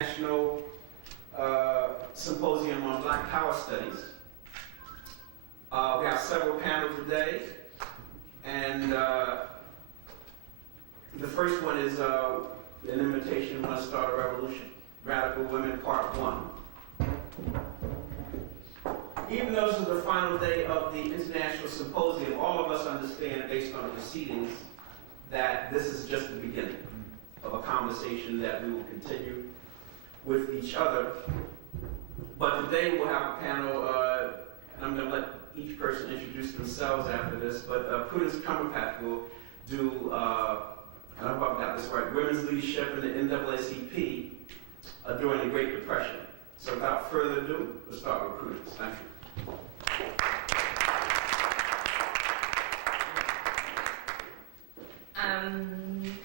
National Symposium on Black Power Studies. We have several panels today, and the first one is an invitation to start a revolution, Radical Women Part 1. Even though this is the final day of the International Symposium, all of us understand, based on the proceedings, that this is just the beginning of a conversation that we will continue with each other. But today we'll have a panel, and I'm going to let each person introduce themselves after this, but Prudence Cumberpatch will do, I don't know if I've got this right, women's leadership in the NAACP during the Great Depression. So without further ado, we'll start with Prudence. Thank you.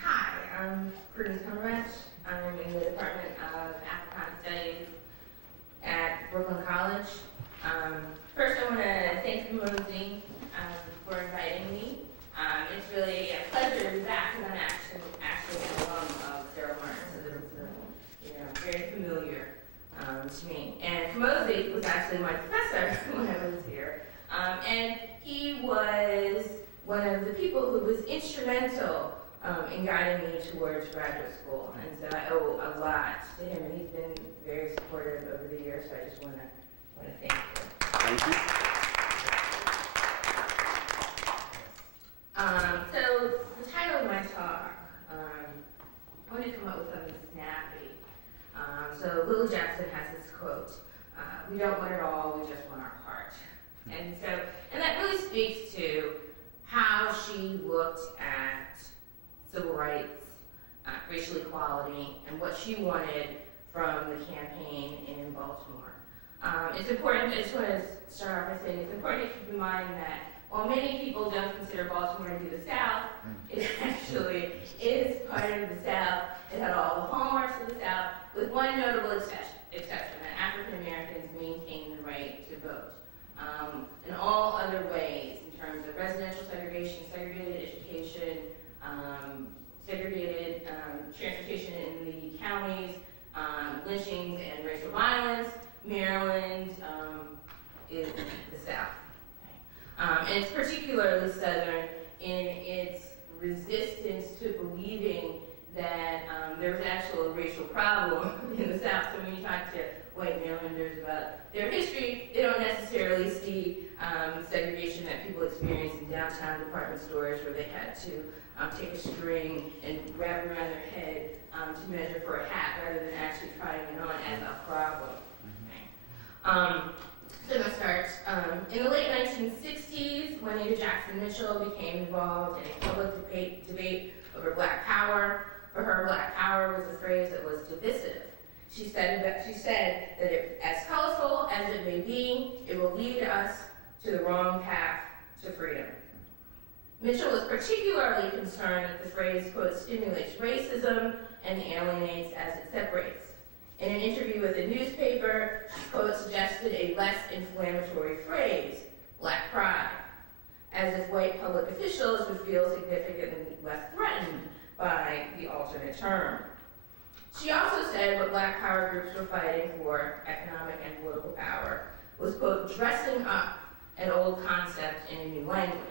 Hi, I'm Prudence Cumberpatch. I'm in the Department of Africana Studies at Brooklyn College. First, I want to thank Symposium for inviting me. It's really a pleasure to be back because I'm actually an alum of Sarah Martin, so it's very familiar to me. And Symposium was actually my professor when I was here, and he was one of the people who was instrumental in guiding me towards graduate school. And so I owe a lot to him, and he's been very supportive over the years, so I just want to thank him. Thank you. So the title of my talk, I wanted to come up with something snappy. So Lily Jackson has this quote, "We don't want it all, we just want our part." And that really speaks to how she looked at civil rights, racial equality, and what she wanted from the campaign in Baltimore. It's important, I just want to start off by saying it's important to keep in mind that while many people don't consider Baltimore to be the South, it actually is part of the South. It had all the hallmarks of the South, with one notable exception, that African Americans maintained the right to vote. In all other ways, in terms of residential segregation, segregated education, segregated transportation in the counties, lynchings and racial violence, Maryland is the South. And it's particularly Southern in its resistance to believing that there was actually a racial problem in the South. So when you talk to white Marylanders about their history, they don't necessarily see segregation that people experience in downtown department stores where they had to take a string and wrap it around their head to measure for a hat rather than actually trying it on as a problem. So let's start. In the late 1960s, Juanita Jackson Mitchell became involved in a public debate over Black Power. For her, Black Power was a phrase that was divisive. She said that as colorful as it may be, it will lead us to the wrong path to freedom. Mitchell was particularly concerned that the phrase, quote, stimulates racism and alienates as it separates. In an interview with a newspaper, she, quote, suggested a less inflammatory phrase, Black Pride, as if white public officials would feel significantly less threatened by the alternate term. She also said what Black Power groups were fighting for, economic and political power, was, quote, dressing up an old concept in a new language.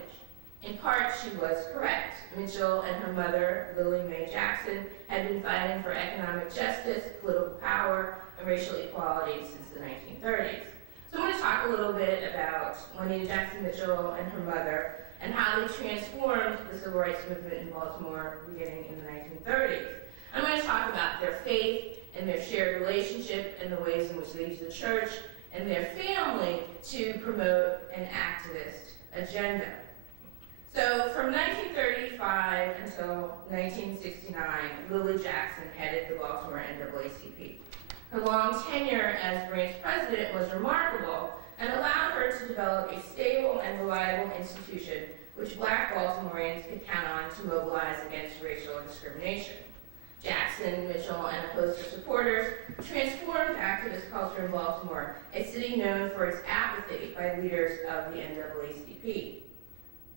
In part, she was correct. Mitchell and her mother, Lily Mae Jackson, had been fighting for economic justice, political power, and racial equality since the 1930s. So I want to talk a little bit about Juanita Jackson Mitchell and her mother and how they transformed the civil rights movement in Baltimore beginning in the 1930s. I'm going to talk about their faith and their shared relationship and the ways in which they used the church and their family to promote an activist agenda. So from 1935 until 1969, Lily Jackson headed the Baltimore NAACP. Her long tenure as branch president was remarkable and allowed her to develop a stable and reliable institution which Black Baltimoreans could count on to mobilize against racial discrimination. Jackson, Mitchell, and a host of supporters transformed activist culture in Baltimore, a city known for its apathy by leaders of the NAACP.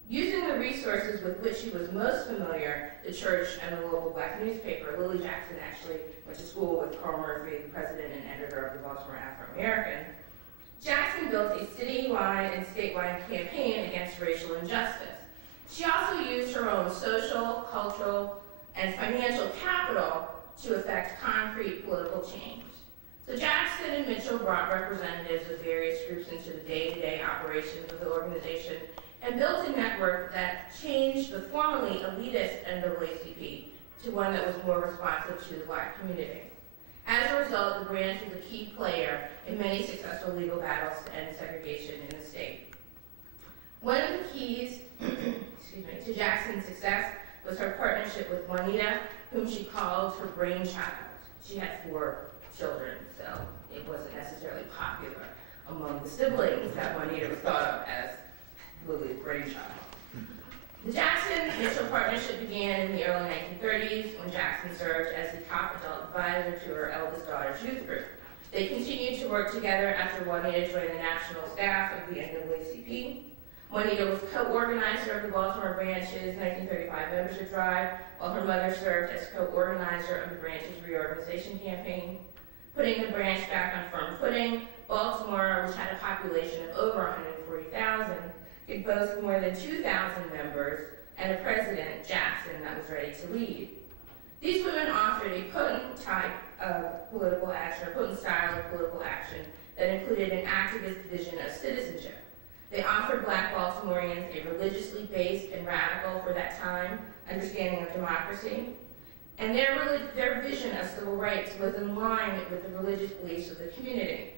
Using the resources with which she was most familiar, the church and the local black newspaper, Lily Jackson actually went to school with Carl Murphy, the president and editor of the Baltimore Afro-American. Jackson built a citywide and statewide campaign against racial injustice. She also used her own social, cultural, and financial capital to effect concrete political change. So Jackson and Mitchell brought representatives of various groups into the day-to-day operations of the organization and built a network that changed the formerly elitist NAACP to one that was more responsive to the black community. As a result, the branch was a key player in many successful legal battles to end segregation in the state. One of the keys to Jackson's success was her partnership with Juanita, whom she called her brainchild. She had 4 children, so it wasn't necessarily popular among the siblings that Juanita was thought of as Lily's brainchild. The Jackson-Mitchell partnership began in the early 1930s when Jackson served as the top adult advisor to her eldest daughter's youth group. They continued to work together after Juanita joined the national staff of the NAACP. Juanita was co-organizer of the Baltimore branch's 1935 membership drive, while her mother served as co-organizer of the branch's reorganization campaign. Putting the branch back on firm footing, Baltimore, which had a population of over 140,000, could boast more than 2,000 members and a president, Jackson, that was ready to lead. These women offered a potent type of political action, a potent style of political action that included an activist vision of citizenship. They offered black Baltimoreans a religiously based and radical, for that time, understanding of democracy. And their vision of civil rights was in line with the religious beliefs of the community.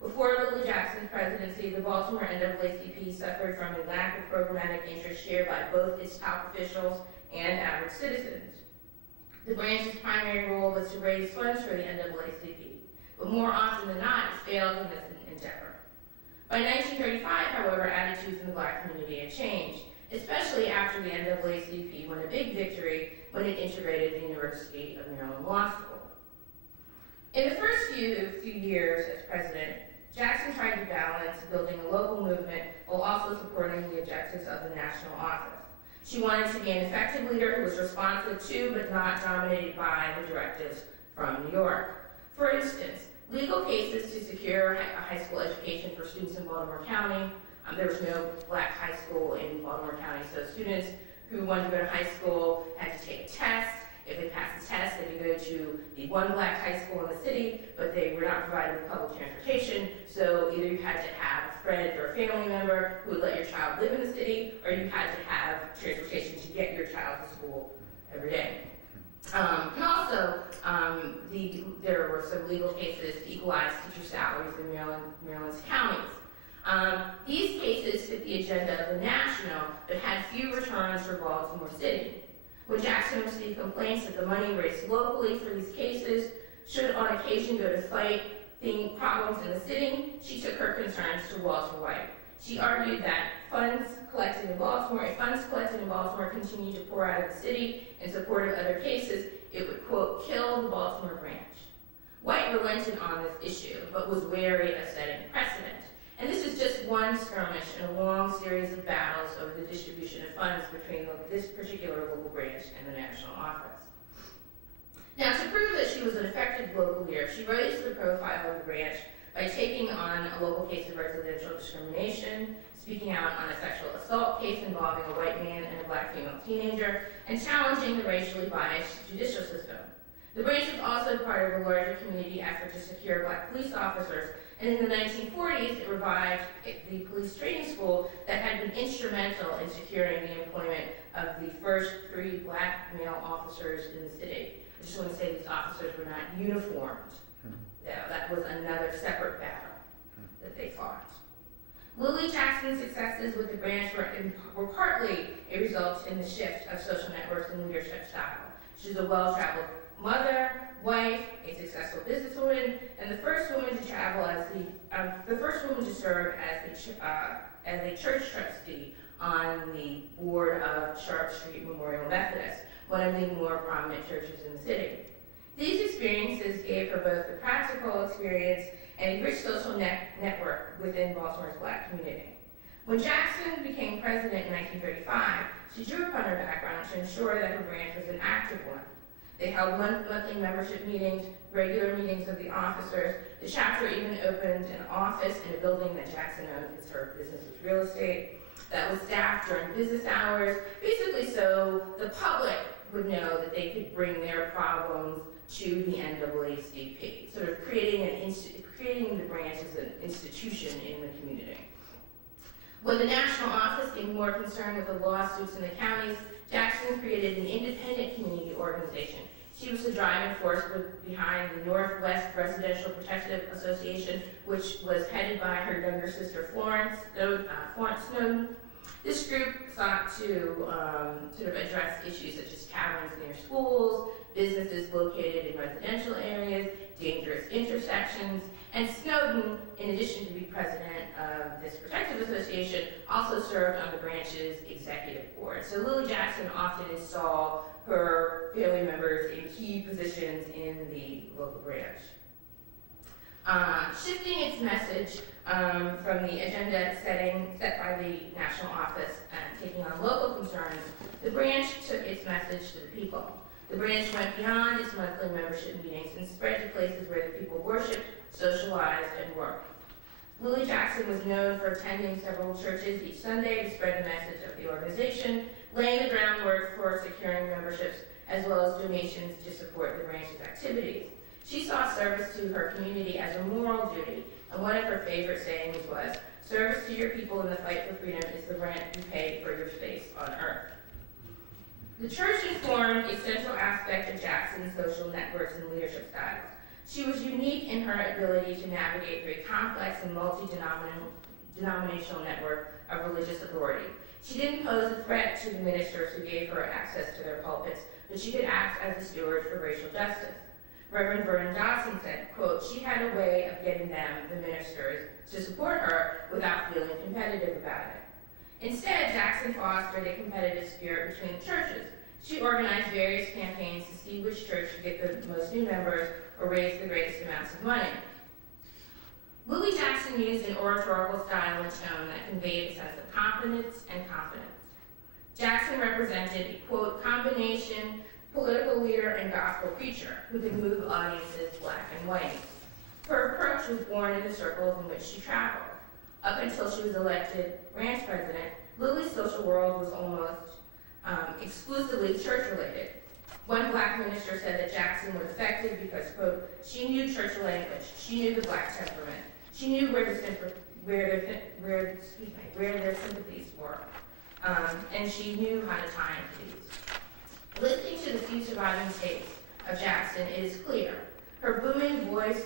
Before Lily Jackson's presidency, the Baltimore NAACP suffered from a lack of programmatic interest shared by both its top officials and average citizens. The branch's primary role was to raise funds for the NAACP, but more often than not, it failed in this endeavor. By 1935, however, attitudes in the black community had changed, especially after the NAACP won a big victory when it integrated the University of Maryland Law School. In the first few years as president, Jackson tried to balance building a local movement while also supporting the objectives of the national office. She wanted to be an effective leader who was responsive to but not dominated by the directives from New York. For instance, legal cases to secure a high school education for students in Baltimore County. There was no black high school in Baltimore County, so students who wanted to go to high school had to take a test. If they passed the test, they could go to the one black high school in the city, but they were not provided with public transportation, so either you had to have a friend or a family member who would let your child live in the city, or you had to have transportation to get your child to school every day. And also, there were some legal cases to equalize teacher salaries in Maryland's counties. These cases fit the agenda of the national, but had few returns for Baltimore City. When Jackson received complaints that the money raised locally for these cases should on occasion go to fight problems in the city, she took her concerns to Walter White. She argued that if funds collected in Baltimore continued to pour out of the city in support of other cases, it would, quote, kill the Baltimore branch. White relented on this issue, but was wary of setting precedent. And this is just one skirmish in a long series of battles over the distribution of funds between this particular local branch and the national office. Now, to prove that she was an effective local leader, she raised the profile of the branch by taking on a local case of residential discrimination, speaking out on a sexual assault case involving a white man and a black female teenager, and challenging the racially biased judicial system. The branch was also part of a larger community effort to secure black police officers, and in the 1940s, it revived the police training school that had been instrumental in securing the employment of the first 3 black male officers in the city. I just want to say these officers were not uniformed. That was another separate battle that they fought. Lily Jackson's successes with the branch were partly a result in the shift of social networks and leadership style. She's a well-traveled mother, wife, a successful businesswoman, and the first woman to travel as the first woman to serve as a church trustee on the board of Sharp Street Memorial Methodist, one of the more prominent churches in the city. These experiences gave her both the practical experience and a rich social network within Baltimore's black community. When Jackson became president in 1935, she drew upon her background to ensure that her branch was an active one. They held monthly membership meetings, regular meetings of the officers. The chapter even opened an office in a building that Jackson owned because her business was real estate that was staffed during business hours, basically so the public would know that they could bring their problems to the NAACP, sort of creating the branch as an institution in the community. When the national office became more concerned with the lawsuits in the counties, Jackson created an independent community organization. She was the driving force behind the Northwest Residential Protective Association, which was headed by her younger sister Florence Snowden. This group sought to sort of address issues such as caverns near schools, businesses located in residential areas, dangerous intersections, and Snowden, in addition to being president of this protective association, also served on the branch's executive board. So Lily Jackson often installed her family members in key positions in the local branch. Shifting its message from the agenda set by the national office and taking on local concerns, the branch took its message to the people. The branch went beyond its monthly membership meetings and spread to places where the people worshiped, socialized, and worked. Lily Jackson was known for attending several churches each Sunday to spread the message of the organization, laying the groundwork for securing memberships as well as donations to support the branch's activities. She saw service to her community as a moral duty, and one of her favorite sayings was, "Service to your people in the fight for freedom is the rent you pay for your space on earth." The church informed a central aspect of Jackson's social networks and leadership styles. She was unique in her ability to navigate through a complex and multi-denominational network of religious authority. She didn't pose a threat to the ministers who gave her access to their pulpits, but she could act as a steward for racial justice. Reverend Vernon Dodson said, quote, "She had a way of getting them, the ministers, to support her without feeling competitive about it." Instead, Jackson fostered a competitive spirit between the churches. She organized various campaigns to see which church would get the most new members or raise the greatest amounts of money. Lily Jackson used an oratorical style and tone that conveyed a sense of confidence and confidence. Jackson represented a, quote, combination political leader and gospel preacher who could move audiences black and white. Her approach was born in the circles in which she traveled. Up until she was elected branch president, Lily's social world was almost exclusively church-related. One black minister said that Jackson was effective because, quote, she knew church language, she knew the black temperament, she knew where their sympathies were, and she knew how to tie into these. Listening to the few surviving tapes of Jackson, it is clear. Her booming voice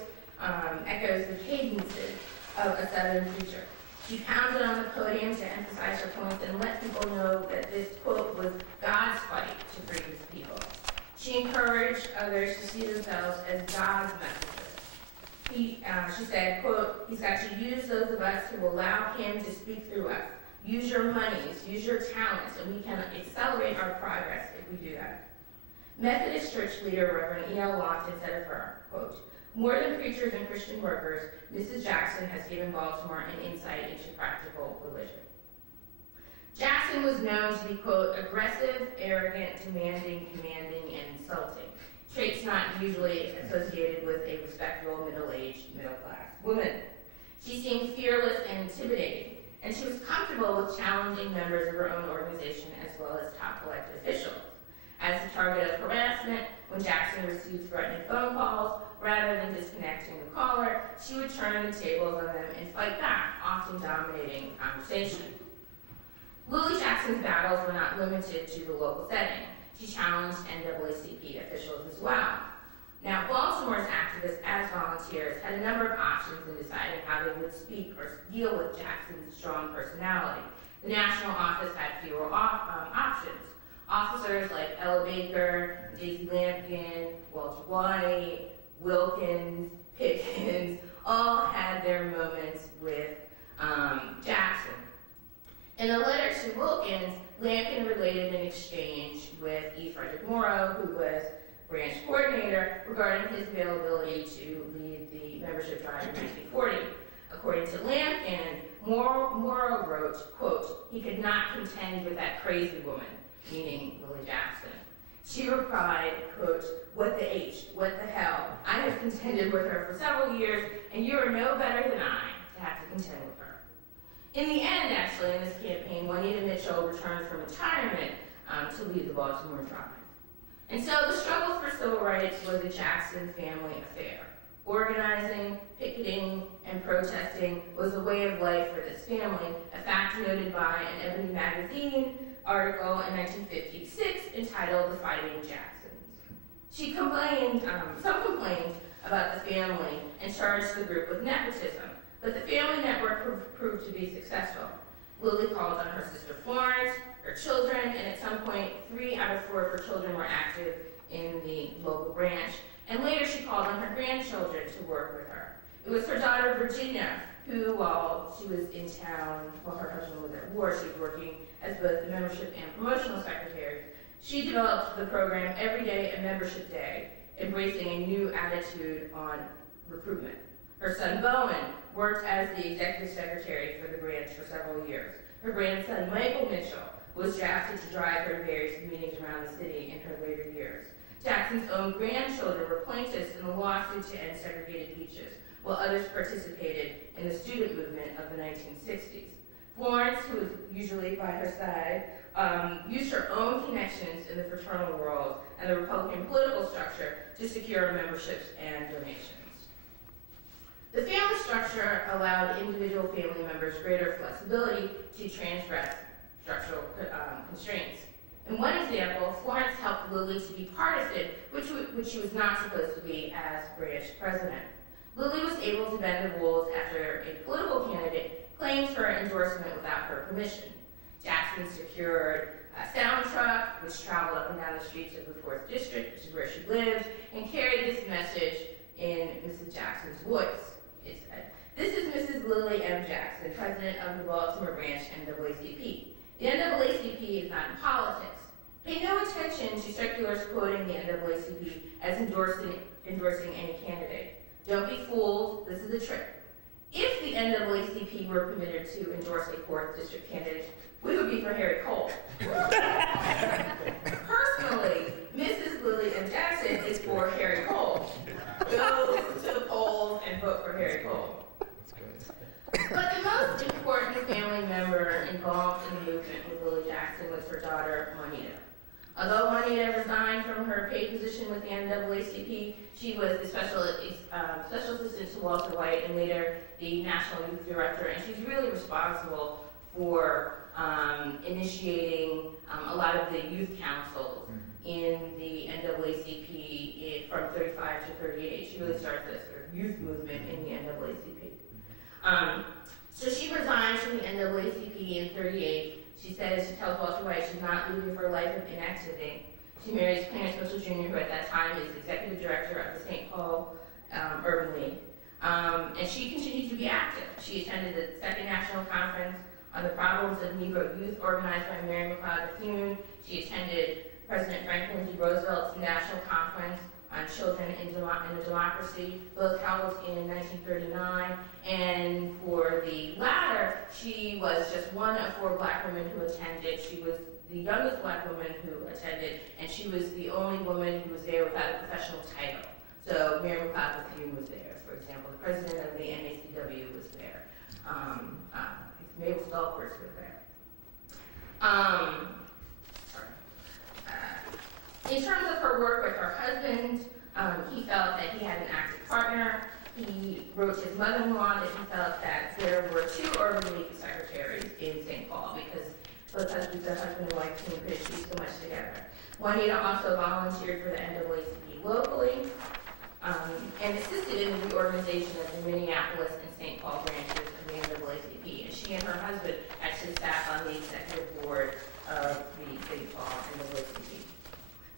echoes the cadences of a Southern preacher. She pounded on the podium to emphasize her points and let people know that this, quote, was God's fight to free his people. She encouraged others to see themselves as God's messengers. She said, quote, "He's got to use those of us who allow him to speak through us. Use your monies, use your talents, and we can accelerate our progress if we do that." Methodist church leader Reverend E.L. Lofton said of her, quote, "More than preachers and Christian workers, Mrs. Jackson has given Baltimore an insight into practical religion." Jackson was known to be, quote, aggressive, arrogant, demanding, commanding, and insulting, traits not usually associated with a respectable middle-aged, middle-class woman. She seemed fearless and intimidating, and she was comfortable with challenging members of her own organization as well as top elected officials. As the target of harassment, when Jackson received threatening phone calls, rather than disconnecting the caller, she would turn the tables on them and fight back, often dominating the conversation. Lily Jackson's battles were not limited to the local setting. She challenged NAACP officials as well. Now, Baltimore's activists, as volunteers, had a number of options in deciding how they would speak or deal with Jackson's strong personality. The national office had fewer options. Officers like Ella Baker, Daisy Lampkin, Walter White, Wilkins, Pickens, all had their moments with Jackson. In a letter to Wilkins, Lampkin related an exchange with E. Frederick Morrow, who was branch coordinator, regarding his availability to lead the membership drive in 1940. According to Lampkin, Morrow wrote, quote, "He could not contend with that crazy woman," meaning Lily Jackson. She replied, quote, "What the H, what the hell? I have contended with her for several years, and you are no better than I to have to contend with her." In the end, actually, in this campaign, Juanita Mitchell returned from retirement to lead the Baltimore Drive. And so the struggle for civil rights was a Jackson family affair. Organizing, picketing, and protesting was a way of life for this family, a fact noted by an Ebony magazine article in 1956 entitled "The Fighting Jacksons." Some complained about the family and charged the group with nepotism, but the family network proved to be successful. Lily called on her sister Florence, her children, and at some point, 3 out of 4 of her children were active in the local branch, and later she called on her grandchildren to work with her. It was her daughter Virginia who, while she was in town, while her husband was at war, she was working as both the membership and promotional secretary. She developed the program Every Day a Membership Day, embracing a new attitude on recruitment. Her son Bowen worked as the executive secretary for the branch for several years. Her grandson Michael Mitchell was drafted to drive her to various meetings around the city in her later years. Jackson's own grandchildren were plaintiffs in the lawsuit to end segregated beaches, while others participated in the student movement of the 1960s. Florence, who was usually by her side, used her own connections in the fraternal world and the Republican political structure to secure memberships and donations. The family structure allowed individual family members greater flexibility to transgress structural constraints. In one example, Florence helped Lily to be partisan, which she was not supposed to be as branch president. Lily was able to bend the rules after a political candidate claimed her endorsement without her permission. Jackson secured a sound truck, which traveled up and down the streets of the 4th District, which is where she lived, and carried this message in Mrs. Jackson's voice. It said, "This is Mrs. Lily M. Jackson, president of the Baltimore branch NAACP. The NAACP is not in politics. Pay no attention to circulars quoting the NAACP as endorsing any candidate. Don't be fooled, this is a trick. If the NAACP were permitted to endorse a 4th District candidate, we would be for Harry Cole. Personally, Mrs. Lily M. Jackson is for Harry Cole. Go to the polls and vote for Harry Cole." But the most important family member involved in the movement with Lily Jackson was her daughter, Juanita. Although Juanita resigned from her paid position with the NAACP, she was the special assistant to Walter White and later the national youth director, and she's really responsible for initiating a lot of the youth councils in the NAACP from 35 to 38. She really started this sort of youth movement in the NAACP. So she resigned from the NAACP in 38. She says, she tells Walter White she's not leaving for a life of inactivity. She marries Clarence Mitchell Jr., who at that time is executive director of the St. Paul Urban League. And she continued to be active. She attended the Second National Conference on the Problems of Negro Youth, organized by Mary McLeod Bethune. She attended President Franklin D. Roosevelt's National Conference on Children in a Democracy, both held in 1939. And for the latter, she was just one of 4 black women who attended. She was the youngest black woman who attended, and she was the only woman who was there without a professional title. So Mary McLeod Bethune was there, for example. The president of the NACW was there. Mabel Stalkworth was there. In terms of her work with her husband, he felt that he had an active partner. He wrote his mother-in-law that he felt that there were 2 urban league secretaries in St. Paul because both husband and wife team could achieve so much together. Juanita also volunteered for the NAACP locally and assisted in the reorganization of the Minneapolis and St. Paul branches of the NAACP. And she and her husband actually sat on the executive board of the St. Paul NAACP.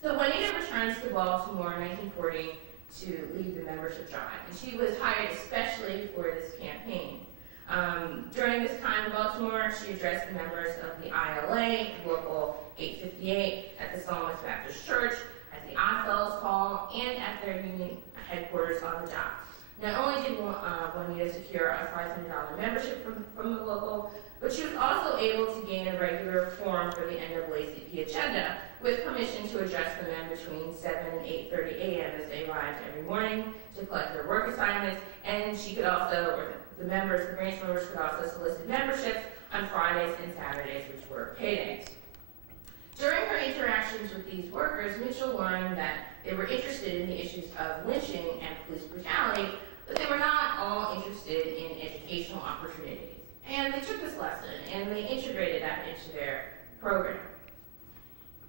So Juanita returns to Baltimore in 1940 to lead the membership drive, and she was hired especially for this campaign. During this time in Baltimore, she addressed the members of the ILA, Local 858, at the Psalmist Baptist Church, at the Oddfellows Hall, and at their union headquarters on the docks. Not only did Juanita secure a $500 membership from the local but she was also able to gain a regular forum for the NAACP agenda, with permission to address the men between 7 and 8:30 a.m. as they arrived every morning to collect their work assignments, and she could also, or the branch members could also solicit memberships on Fridays and Saturdays, which were paydays. During her interactions with these workers, Mitchell learned that they were interested in the issues of lynching and police brutality, but they were not all interested in educational opportunities. And they took this lesson and they integrated that into their program.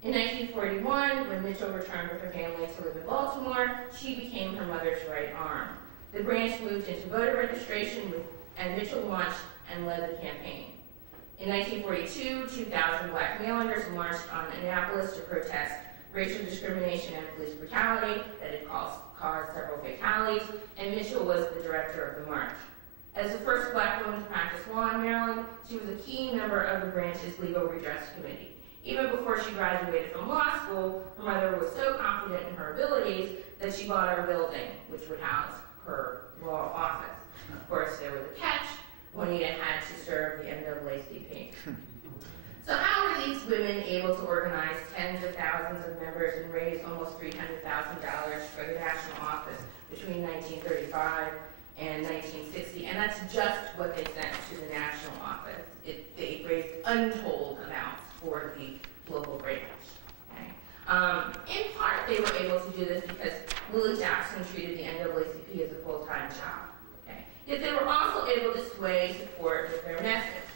In 1941, when Mitchell returned with her family to live in Baltimore, she became her mother's right arm. The branch moved into voter registration and Mitchell launched and led the campaign. In 1942, 2,000 black Marylanders marched on Annapolis to protest racial discrimination and police brutality that had caused several fatalities, and Mitchell was the director of the march. As the first black woman to practice law in Maryland, she was a key member of the branch's legal redress committee. Even before she graduated from law school, her mother was so confident in her abilities that she bought her building, which would house her law office. Of course, there was a catch. Juanita had to serve the NAACP. So how were these women able to organize tens of thousands of members and raise almost $300,000 for the national office between 1935 and 1960? And that's just what they sent to the national office. They raised untold amounts for the local branch. Okay? In part, they were able to do this because Lily Jackson treated the NAACP as a full-time job. Okay? Yet they were also able to sway support with their message.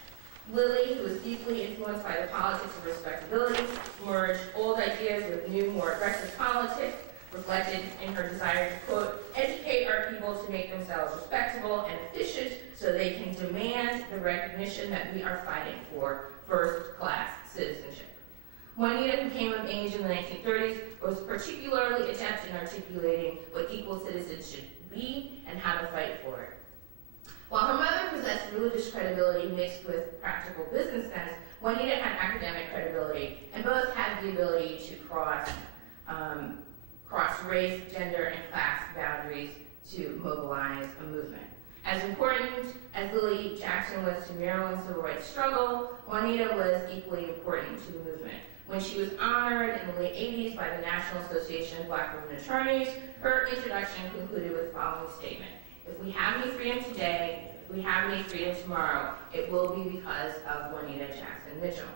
Lily, who was deeply influenced by the politics of respectability, merged old ideas with new, more aggressive politics, reflected in her desire to, quote, educate our people to make themselves respectable and efficient so they can demand the recognition that we are fighting for, first-class citizenship. Juanita, who came of age in the 1930s, was particularly adept in articulating what equal citizens should be and how to fight for it. While her mother possessed religious credibility mixed with practical business sense, Juanita had academic credibility, and both had the ability to cross race, gender, and class boundaries to mobilize a movement. As important as Lily Jackson was to Maryland's civil rights struggle, Juanita was equally important to the movement. When she was honored in the late 80s by the National Association of Black Women Attorneys, her introduction concluded with the following statement: if we have any freedom today, if we have any freedom tomorrow, it will be because of Juanita Jackson Mitchell.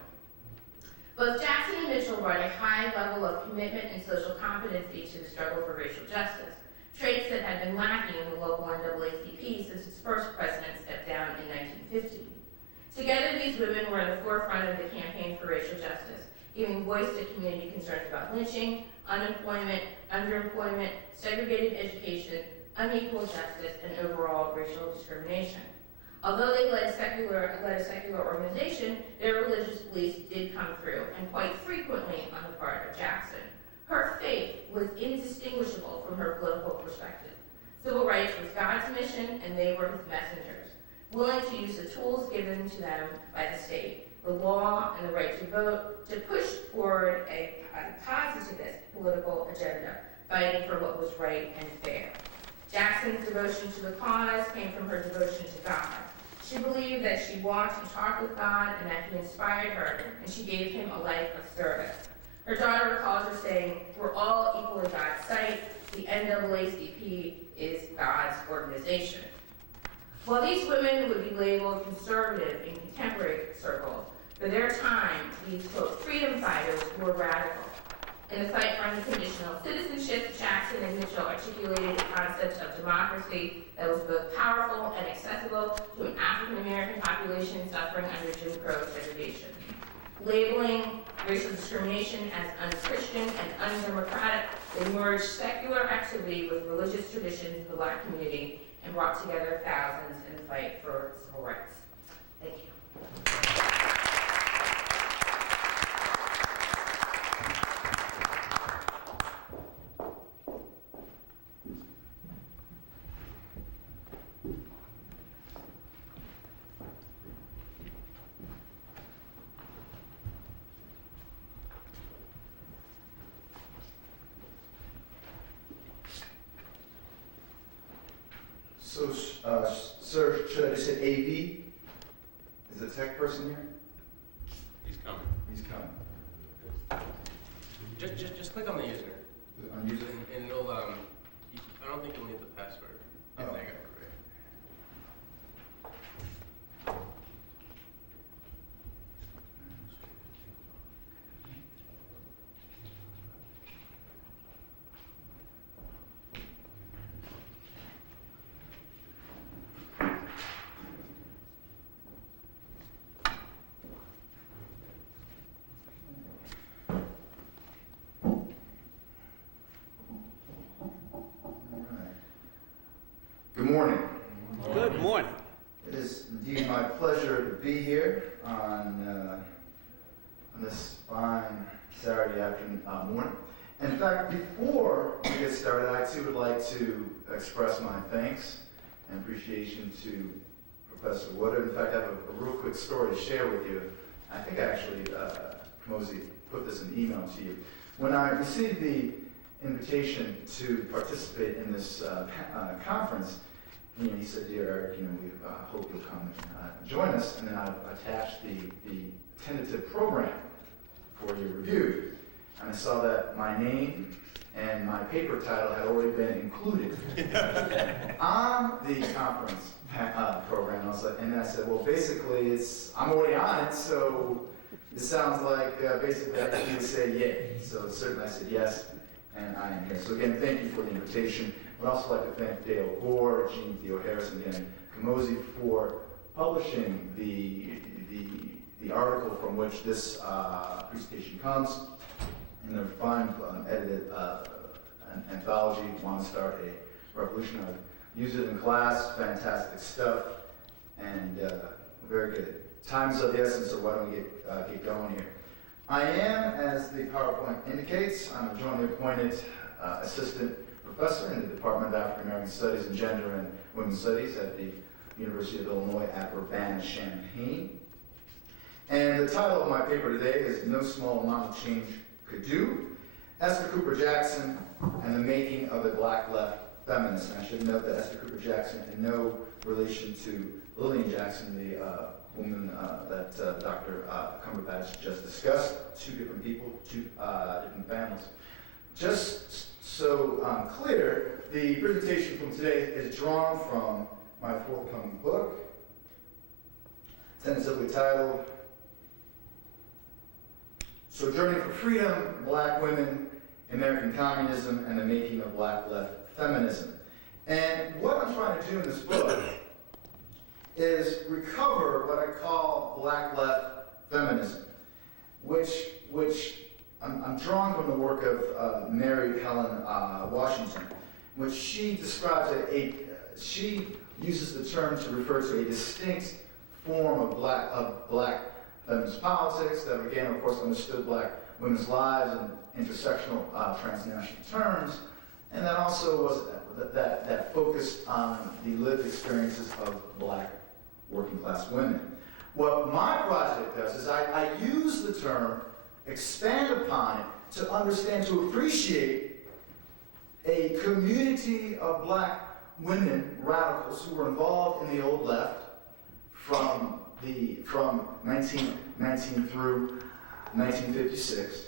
Both Jackson and Mitchell brought a high level of commitment and social competency to the struggle for racial justice, traits that had been lacking in the local NAACP since its first president stepped down in 1950. Together, these women were in the forefront of the campaign for racial justice, giving voice to community concerns about lynching, unemployment, underemployment, segregated education, unequal justice, and overall racial discrimination. Although they led a secular organization, their religious beliefs did come through, and quite frequently on the part of Jackson. Her faith was indistinguishable from her political perspective. Civil rights was God's mission, and they were his messengers, willing to use the tools given to them by the state, the law and the right to vote, to push forward a positivist political agenda, fighting for what was right and fair. Jackson's devotion to the cause came from her devotion to God. She believed that she walked and talked with God and that he inspired her, and she gave him a life of service. Her daughter recalls her saying, "We're all equal in God's sight. The NAACP is God's organization." While these women would be labeled conservative in contemporary circles, for their time, these, quote, freedom fighters were radical. In the fight for unconditional citizenship, Jackson and Mitchell articulated a concept of democracy that was both powerful and accessible to an African-American population suffering under Jim Crow segregation. Labeling racial discrimination as un-Christian and undemocratic, they merged secular activity with religious traditions in the Black community and brought together thousands in the fight for civil rights. Thank you. So, sir, should I just hit AV? Is it tech person here? He's coming. He's coming. Just click on the user, On user? and it'll I don't think you'll need the password. Oh. There you go. Good morning. Good morning. It is indeed my pleasure to be here on this fine Saturday afternoon morning. In fact, before we get started, I too would like to express my thanks and appreciation to Professor Woodard. In fact, I have a real quick story to share with you. I think actually Kamosi put this in email to you. When I received the invitation to participate in this conference, he said, "Dear Eric, we hope you'll come and join us." And then I attached the tentative program for your review. And I saw that my name and my paper title had already been included on the conference program. And I said, well, basically, I'm already on it, so it sounds like basically I need to say yay. So certainly I said yes, and I am here. So again, thank you for the invitation. I'd also like to thank Dale Gore, Jean Theo Harris, and again, Kamosi for publishing the article from which this presentation comes in a fine edited anthology, Want to Start a Revolution. I've used it in class, fantastic stuff, and very good. Time's of the essence, so why don't we get going here. I am, as the PowerPoint indicates, I'm a jointly appointed assistant professor in the Department of African American Studies and Gender and Women's Studies at the University of Illinois at Urbana-Champaign. And the title of my paper today is No Small Amount of Change Could Do, Esther Cooper Jackson and the Making of a Black Left Feminist. And I should note that Esther Cooper Jackson in no relation to Lillian Jackson, the woman that Dr. Cumberbatch just discussed. Two different people, two different families. Just so clear, the presentation from today is drawn from my forthcoming book, tentatively titled Sojourning for Freedom, Black Women, American Communism, and the Making of Black Left Feminism. And what I'm trying to do in this book is recover what I call Black Left Feminism, which I'm drawn from the work of Mary Helen Washington, which she describes she uses the term to refer to a distinct form of black feminist politics that again, of course, understood black women's lives in intersectional transnational terms, and that also was that focused on the lived experiences of black working class women. What my project does is I use the term, expand upon it, to understand, to appreciate a community of black women radicals who were involved in the old left from 1919 through 1956.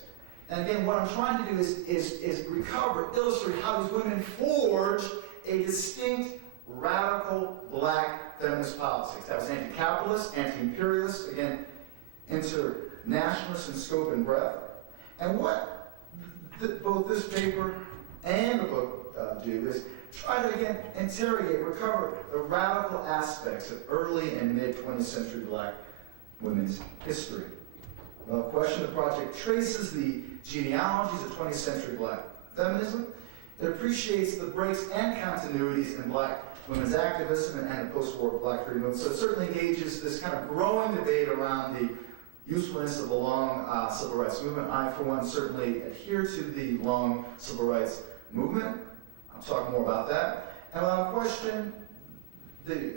And again, what I'm trying to do is recover, illustrate how these women forged a distinct, radical black feminist politics that was anti-capitalist, anti-imperialist, again, internationalist in scope and breadth. And what both this paper and the book do is try to, again, interrogate, recover the radical aspects of early and mid-20th century black women's history. Without question, the project traces the genealogies of 20th century black feminism. It appreciates the breaks and continuities in black women's activism and the post-war black freedom movement. So it certainly engages this kind of growing debate around the usefulness of the long civil rights movement. I, for one, certainly adhere to the long civil rights movement. I'll talk more about that. And without question, the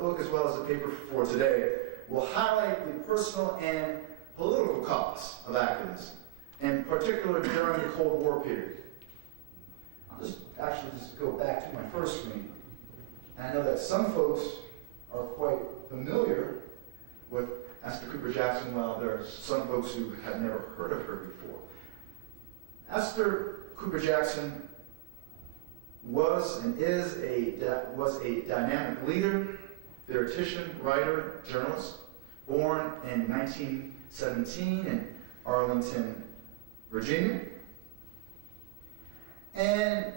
book, as well as the paper for today, will highlight the personal and political costs of activism, in particular during the Cold War period. I'll just go back to my first screen. And I know that some folks are quite familiar with Esther Cooper Jackson, well, there are some folks who have never heard of her before. Esther Cooper Jackson was and was a dynamic leader, theoretician, writer, journalist, born in 1917 in Arlington, Virginia. And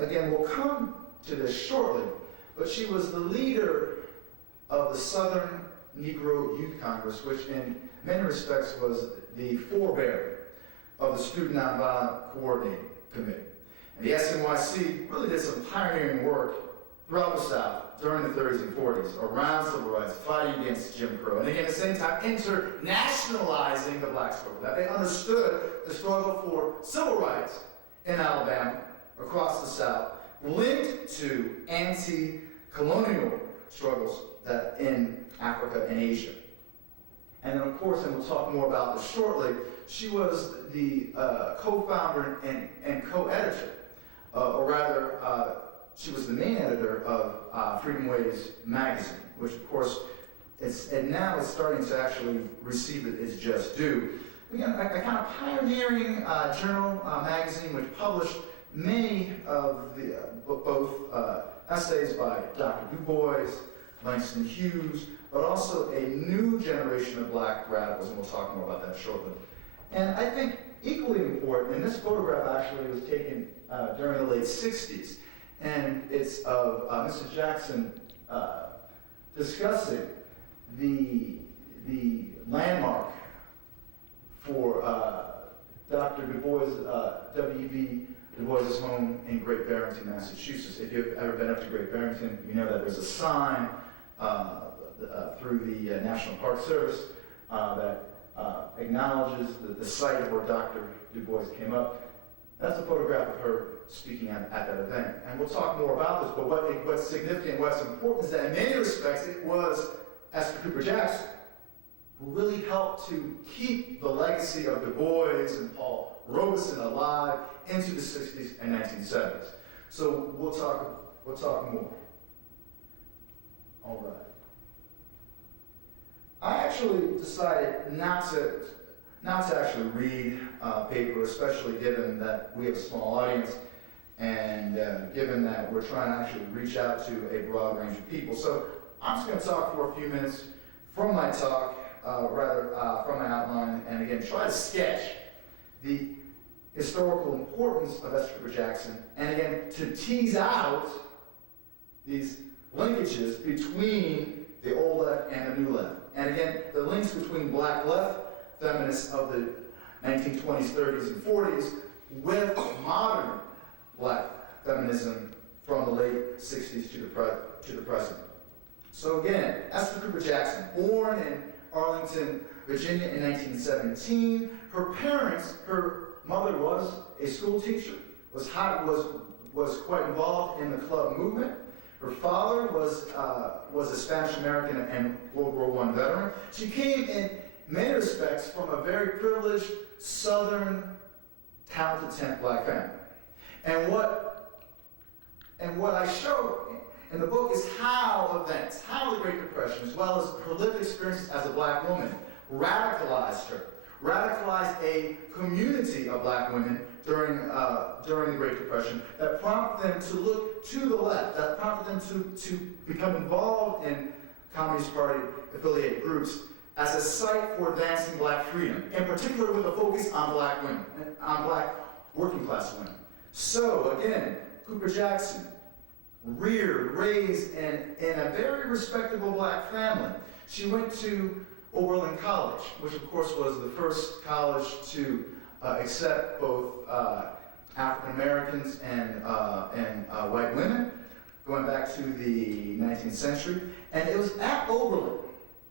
again, we'll come to this shortly, but she was the leader of the Southern Negro Youth Congress, which in many respects was the forebearer of the Student Nonviolent Coordinating Committee. And the SNYC really did some pioneering work throughout the South during the 30s and 40s around civil rights, fighting against Jim Crow, and again, at the same time, internationalizing the black struggle. That they understood the struggle for civil rights in Alabama, across the South, linked to anti-colonial struggles that in Africa and Asia. And then, of course, and we'll talk more about this shortly, she was the co-founder and co-editor, or rather, she was the main editor of Freedom Ways magazine, which, of course, now it's starting to actually receive its just due. Again, a kind of pioneering journal magazine which published many of the both essays by Dr. Du Bois, Langston Hughes, but also a new generation of black radicals, and we'll talk more about that shortly. And I think equally important, and this photograph actually was taken during the late 60s, and it's of Mrs. Jackson discussing the landmark for Dr. Du Bois, W.B. Du Bois' home in Great Barrington, Massachusetts. If you've ever been up to Great Barrington, you know that there's a sign through the National Park Service that acknowledges the site of where Dr. Du Bois came up. That's a photograph of her speaking at that event. And we'll talk more about this, but what's significant, what's important is that in many respects, it was Esther Cooper Jackson who really helped to keep the legacy of Du Bois and Paul Robeson alive into the 60s and 1970s. So we'll talk more. All right. I actually decided not to actually read paper, especially given that we have a small audience and given that we're trying to actually reach out to a broad range of people. So I'm just going to talk for a few minutes from my talk, from my outline, and again, try to sketch the historical importance of Esther Cooper Jackson, and again, to tease out these linkages between the old left and the new left. And again, the links between black left feminists of the 1920s, 30s, and 40s with modern black feminism from the late 60s to the present. So again, Esther Cooper Jackson, born in Arlington, Virginia in 1917. Her mother was a school teacher, was quite involved in the club movement. Her father was a Spanish American and World War I veteran. She came in many respects from a very privileged, Southern, talented tent black family. And what I show in the book is how events, how the Great Depression, as well as her lived experiences as a black woman, radicalized her, radicalized a community of black women during the Great Depression that prompted them to look to the left, that prompted them to become involved in Communist Party affiliated groups as a site for advancing black freedom, in particular with a focus on black women, on black working class women. So again, Cooper Jackson, raised in a very respectable black family. She went to Oberlin College, which of course was the first college to accept both African Americans and white women, going back to the 19th century. And it was at Oberlin.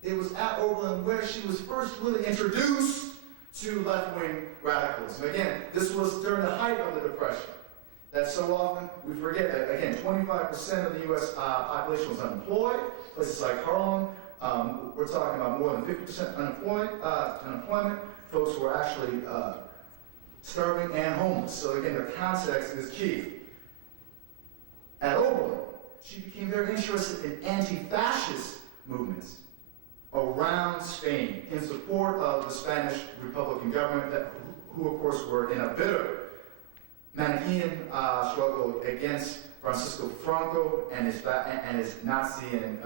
It was at Oberlin where she was first really introduced to left-wing radicalism. Again, this was during the height of the Depression. That so often we forget that, again, 25% of the U.S. population was unemployed. Places like Harlem, we're talking about more than 50% unemployment. Folks were actually starving and homeless. So again, the context is key. At Oberlin, she became very interested in anti-fascist movements. around Spain in support of the Spanish Republican government, who of course were in a bitter Manichaean struggle against Francisco Franco and his Nazi and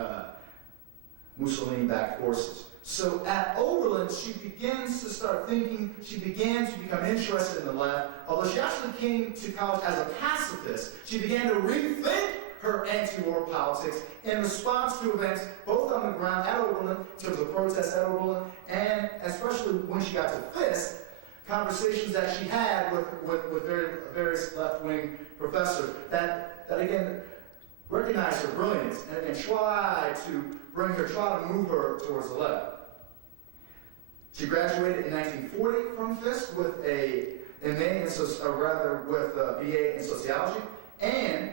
Mussolini-backed forces. So at Oberlin, she begins to start thinking, she began to become interested in the left. Although she actually came to college as a pacifist, she began to rethink her anti-war politics in response to events both on the ground at Oberlin, in terms of protests at Oberlin, and especially when she got to Fisk, conversations that she had with various left-wing professors that again recognized her brilliance and again try to move her towards the left. She graduated in 1940 from Fisk with a MA with a BA in sociology, and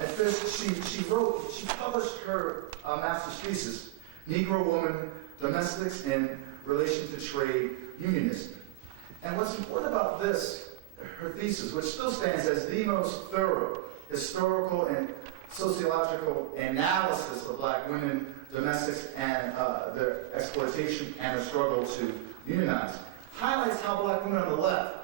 at Fisk she published her master's thesis, Negro Woman Domestics in Relation to Trade Unionism. And what's important about this, her thesis, which still stands as the most thorough historical and sociological analysis of black women, domestics, and their exploitation and the struggle to unionize, highlights how black women on the left,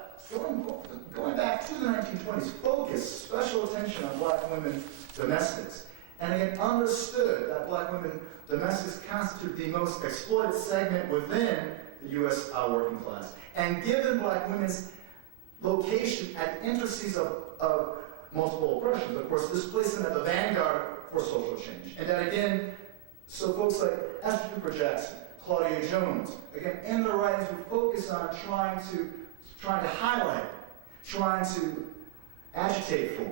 going back to the 1920s, focused special attention on black women domestics, and again understood that black women domestics constitute the most exploited segment within the U.S. Working class. And given black women's location at the interstices of multiple oppressions, of course, this placed them at the vanguard for social change. And that again, so folks like Esther Cooper Jackson, Claudia Jones, again, in their writings would focus on trying to highlight, trying to agitate for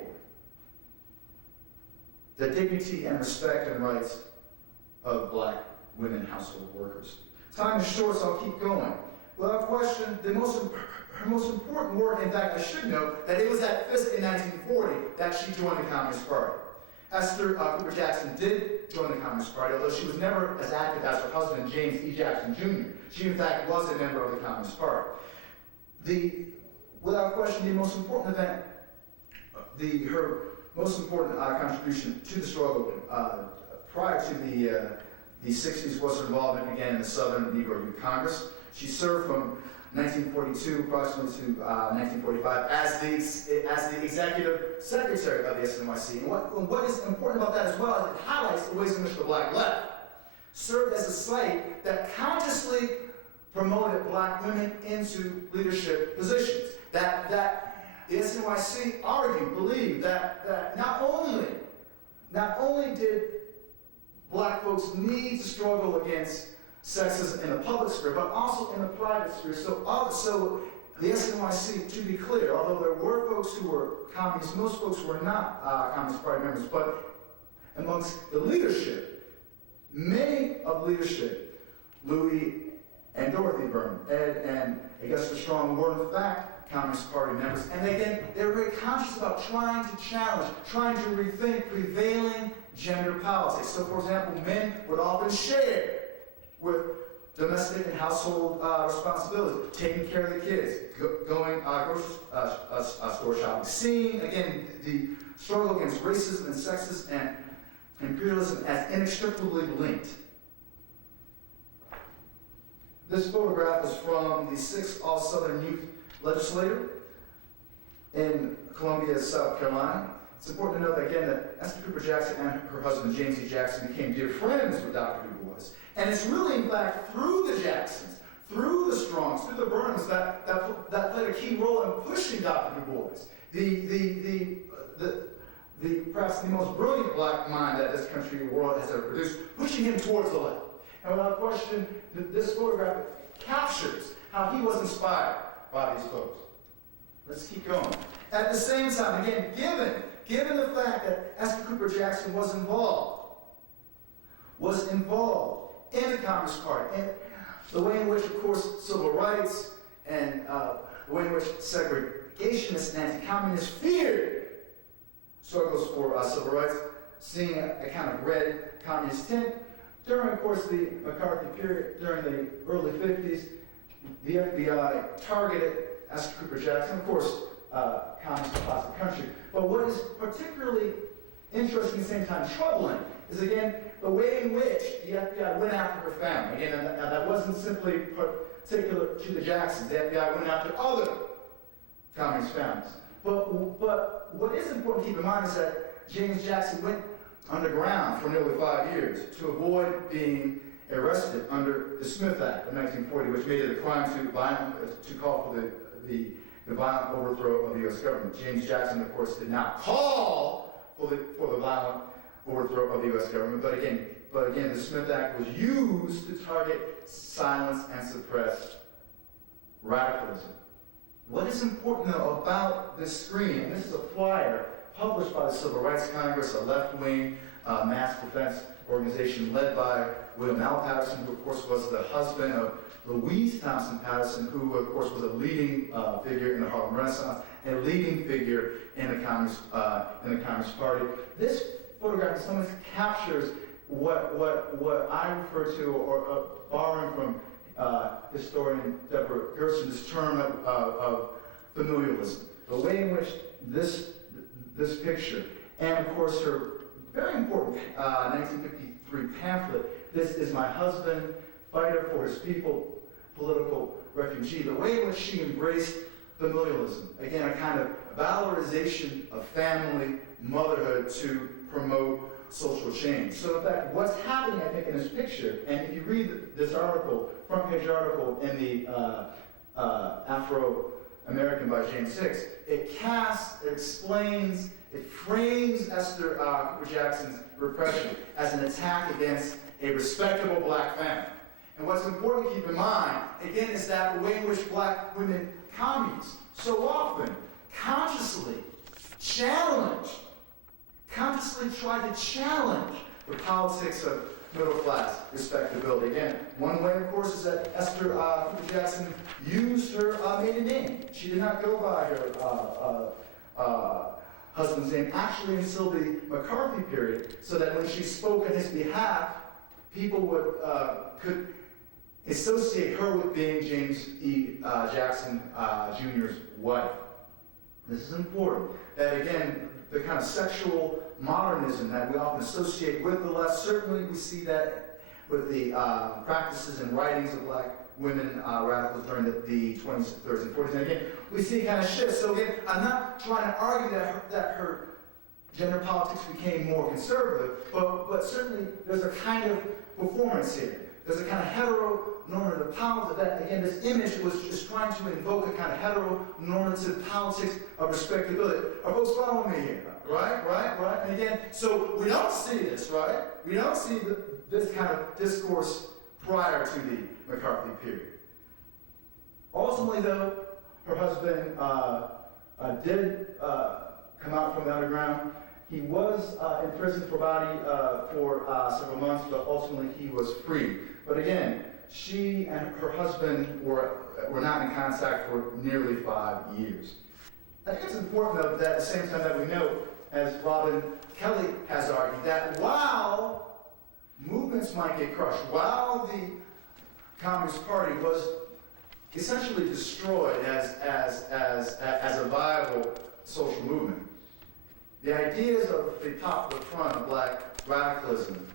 the dignity and respect and rights of black women household workers. Time is short, so I'll keep going. Without question, her most important work, in fact, I should note that it was at Fisk in 1940 that she joined the Communist Party. Esther Cooper Jackson did join the Communist Party, although she was never as active as her husband, James E. Jackson Jr. She, in fact, was a member of the Communist Party. Without question, the most important event, her most important contribution to the struggle prior to the 60s was her involvement again in the Southern Negro Youth Congress. She served from 1942 approximately to 1945 as the executive secretary of the SNYC. And what is important about that as well is it highlights the ways in which the black left served as a site that consciously promoted black women into leadership positions. That the SNYC believed that not only did black folks need to struggle against sexism in the public sphere, but also in the private sphere. So the SNYC, to be clear, although there were folks who were communists, most folks were not Communist Party members, but amongst the leadership, many of the leadership, Louis and Dorothy Byrne, Ed and I guess the strong word of fact, Communist Party members, and again, they were very conscious about trying to challenge, trying to rethink prevailing gender politics. So, for example, men would often share with domestic and household responsibilities, taking care of the kids, going grocery store shopping, seeing, again, the struggle against racism and sexism and imperialism as inextricably linked. This photograph is from the 6th All-Southern Youth Legislature in Columbia, South Carolina. It's important to note that, again, that Esther Cooper Jackson and her husband, James E. Jackson, became dear friends with Dr. Du Bois. And it's really, in fact, through the Jacksons, through the Strongs, through the Byrnes, that played a key role in pushing Dr. Du Bois, the perhaps the most brilliant black mind that this country or world has ever produced, pushing him towards the left. And without question, this photograph captures how he was inspired by these folks. Let's keep going. At the same time, again, given the fact that Esther Cooper Jackson was involved in the Communist Party, and the way in which, of course, civil rights and the way in which segregationists and anti-communists feared struggles for civil rights, seeing a kind of red communist tint. During, of course, the McCarthy period, during the early 50s, the FBI targeted Esther Cooper Jackson, of course, communists across the country. But what is particularly interesting at the same time troubling is, again, the way in which the FBI went after her family. Again, and that wasn't simply particular to the Jacksons. The FBI went after other communist families. But what is important to keep in mind is that James Jackson went underground for nearly 5 years to avoid being arrested under the Smith Act of 1940, which made it a crime to call for the violent overthrow of the U.S. government. James Jackson, of course, did not call for the violent overthrow of the U.S. government, but again, the Smith Act was used to target, silence, and suppress radicalism. What is important, though, about this screen, and this is a flyer published by the Civil Rights Congress, a left-wing mass defense organization led by William L. Patterson, who, of course, was the husband of Louise Thompson Patterson, who, of course, was a leading figure in the Harlem Renaissance, and a leading figure in the Communist Party. This photograph in some ways captures what I refer to, or borrowing from historian Deborah Gerson, this term of familialism. The way in which this picture, and of course her very important 1953 pamphlet, "This is my husband, fighter for his people, political refugee," the way in which she embraced familialism. Again, a kind of valorization of family, motherhood to promote social change. So in fact, what's happening, I think, in this picture, and if you read this article, front page article in the Afro-American by James Hicks, it explains, it frames Esther Cooper Jackson's repression as an attack against a respectable black family. And what's important to keep in mind, again, is that the way in which black women communists so often consciously try to challenge the politics of middle-class respectability. Again, one way, of course, is that Esther Cooper Jackson used her maiden name. She did not go by her husband's name, actually until the McCarthy period, so that when she spoke on his behalf, people could associate her with being James E. Jackson Jr.'s wife. This is important. That, again, the kind of sexual modernism that we often associate with the left, certainly we see that with the practices and writings of black women radicals during the 20s, 30s, and 40s. And again, we see a kind of shift. So again, I'm not trying to argue that her gender politics became more conservative, but certainly there's a kind of performance here. There's a kind of heteronormative politics that, again, this image was just trying to invoke a kind of heteronormative politics of respectability. Are folks following me here? Right? And again, so we don't see this, right? We don't see this kind of discourse prior to the McCarthy period. Ultimately, though, her husband did come out from the underground. He was in prison for several months, but ultimately he was free. But again, she and her husband were not in contact for nearly 5 years. I think it's important, though, that at the same time that we know, as Robin Kelly has argued, that while movements might get crushed, while the Communist Party was essentially destroyed as a viable social movement, the ideas of the top to the front of black radicalism,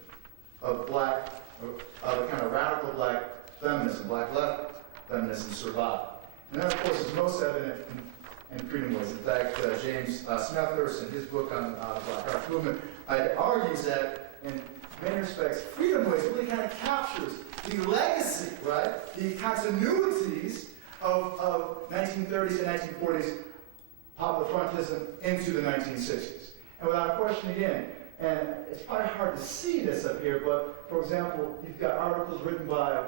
of a kind of radical black feminism, black left feminism survived. And that, of course, is most evident in freedom ways. In fact, James Smethurst, in his book on the Black Arts Movement, argues that in many respects, freedom ways really kind of captures the legacy, right? The continuities of 1930s and 1940s popular frontism into the 1960s. And without question, again, and it's probably hard to see this up here, but for example, you've got articles written by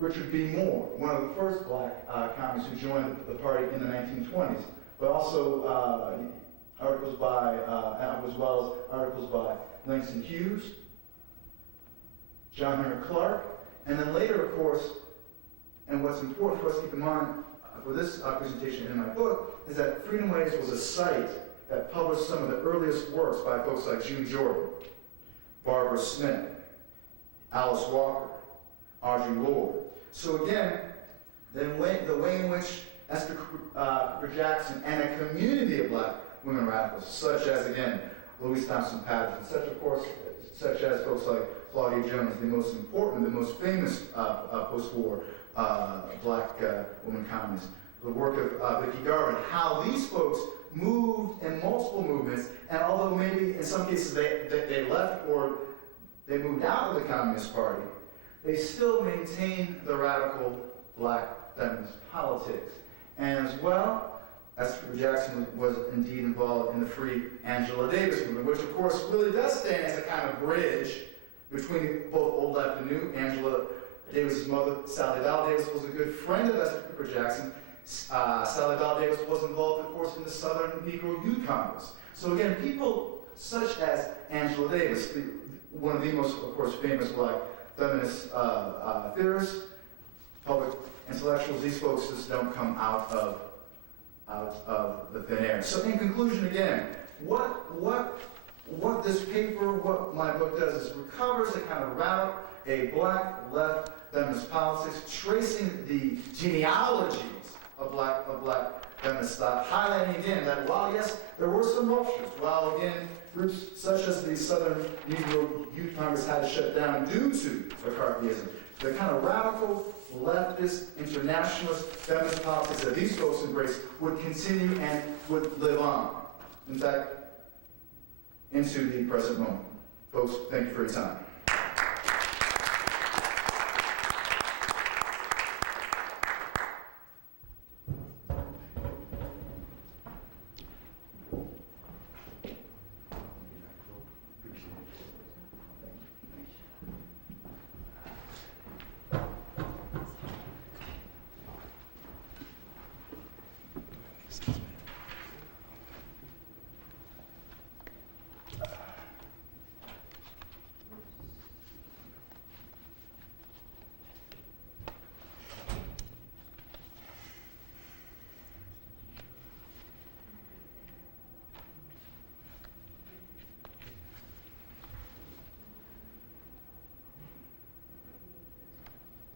Richard B. Moore, one of the first black communists who joined the party in the 1920s, but also articles by, as well as articles by Langston Hughes, John Henry Clark, and then later, of course, and what's important for us to keep in mind for this presentation in my book, is that Freedom Ways was a site that published some of the earliest works by folks like June Jordan, Barbara Smith, Alice Walker, Audre Lorde. So again, the way in which Esther Cooper Jackson and a community of black women radicals, such as, again, Louis Thompson Patterson, such as folks like Claudia Jones, the most important, the most famous post-war black woman communist. The work of Vicki Garvin, how these folks moved in multiple movements, and although maybe in some cases they left or they moved out of the Communist Party, they still maintained the radical black feminist politics. And as well, Esther Cooper Jackson was indeed involved in the Free Angela Davis movement, which of course really does stand as a kind of bridge between both old left and new. Angela Davis's mother, Sally Dowell Davis, was a good friend of Esther Cooper Jackson. Sally Dowell Davis was involved, of course, in the Southern Negro Youth Congress. So again, people such as Angela Davis, one of the most, of course, famous black feminist theorists, public intellectuals, these folks just don't come out of the thin air. So in conclusion, again, what this paper, what my book does is recovers a kind of route, a black left feminist politics, tracing the genealogies of black feminist thought, highlighting again that while yes, there were some ruptures, while again, groups such as the Southern Negro Youth Congress had to shut down due to McCarthyism, the kind of radical, leftist, internationalist, feminist politics that these folks embraced would continue and would live on. In fact, into the present moment. Folks, thank you for your time.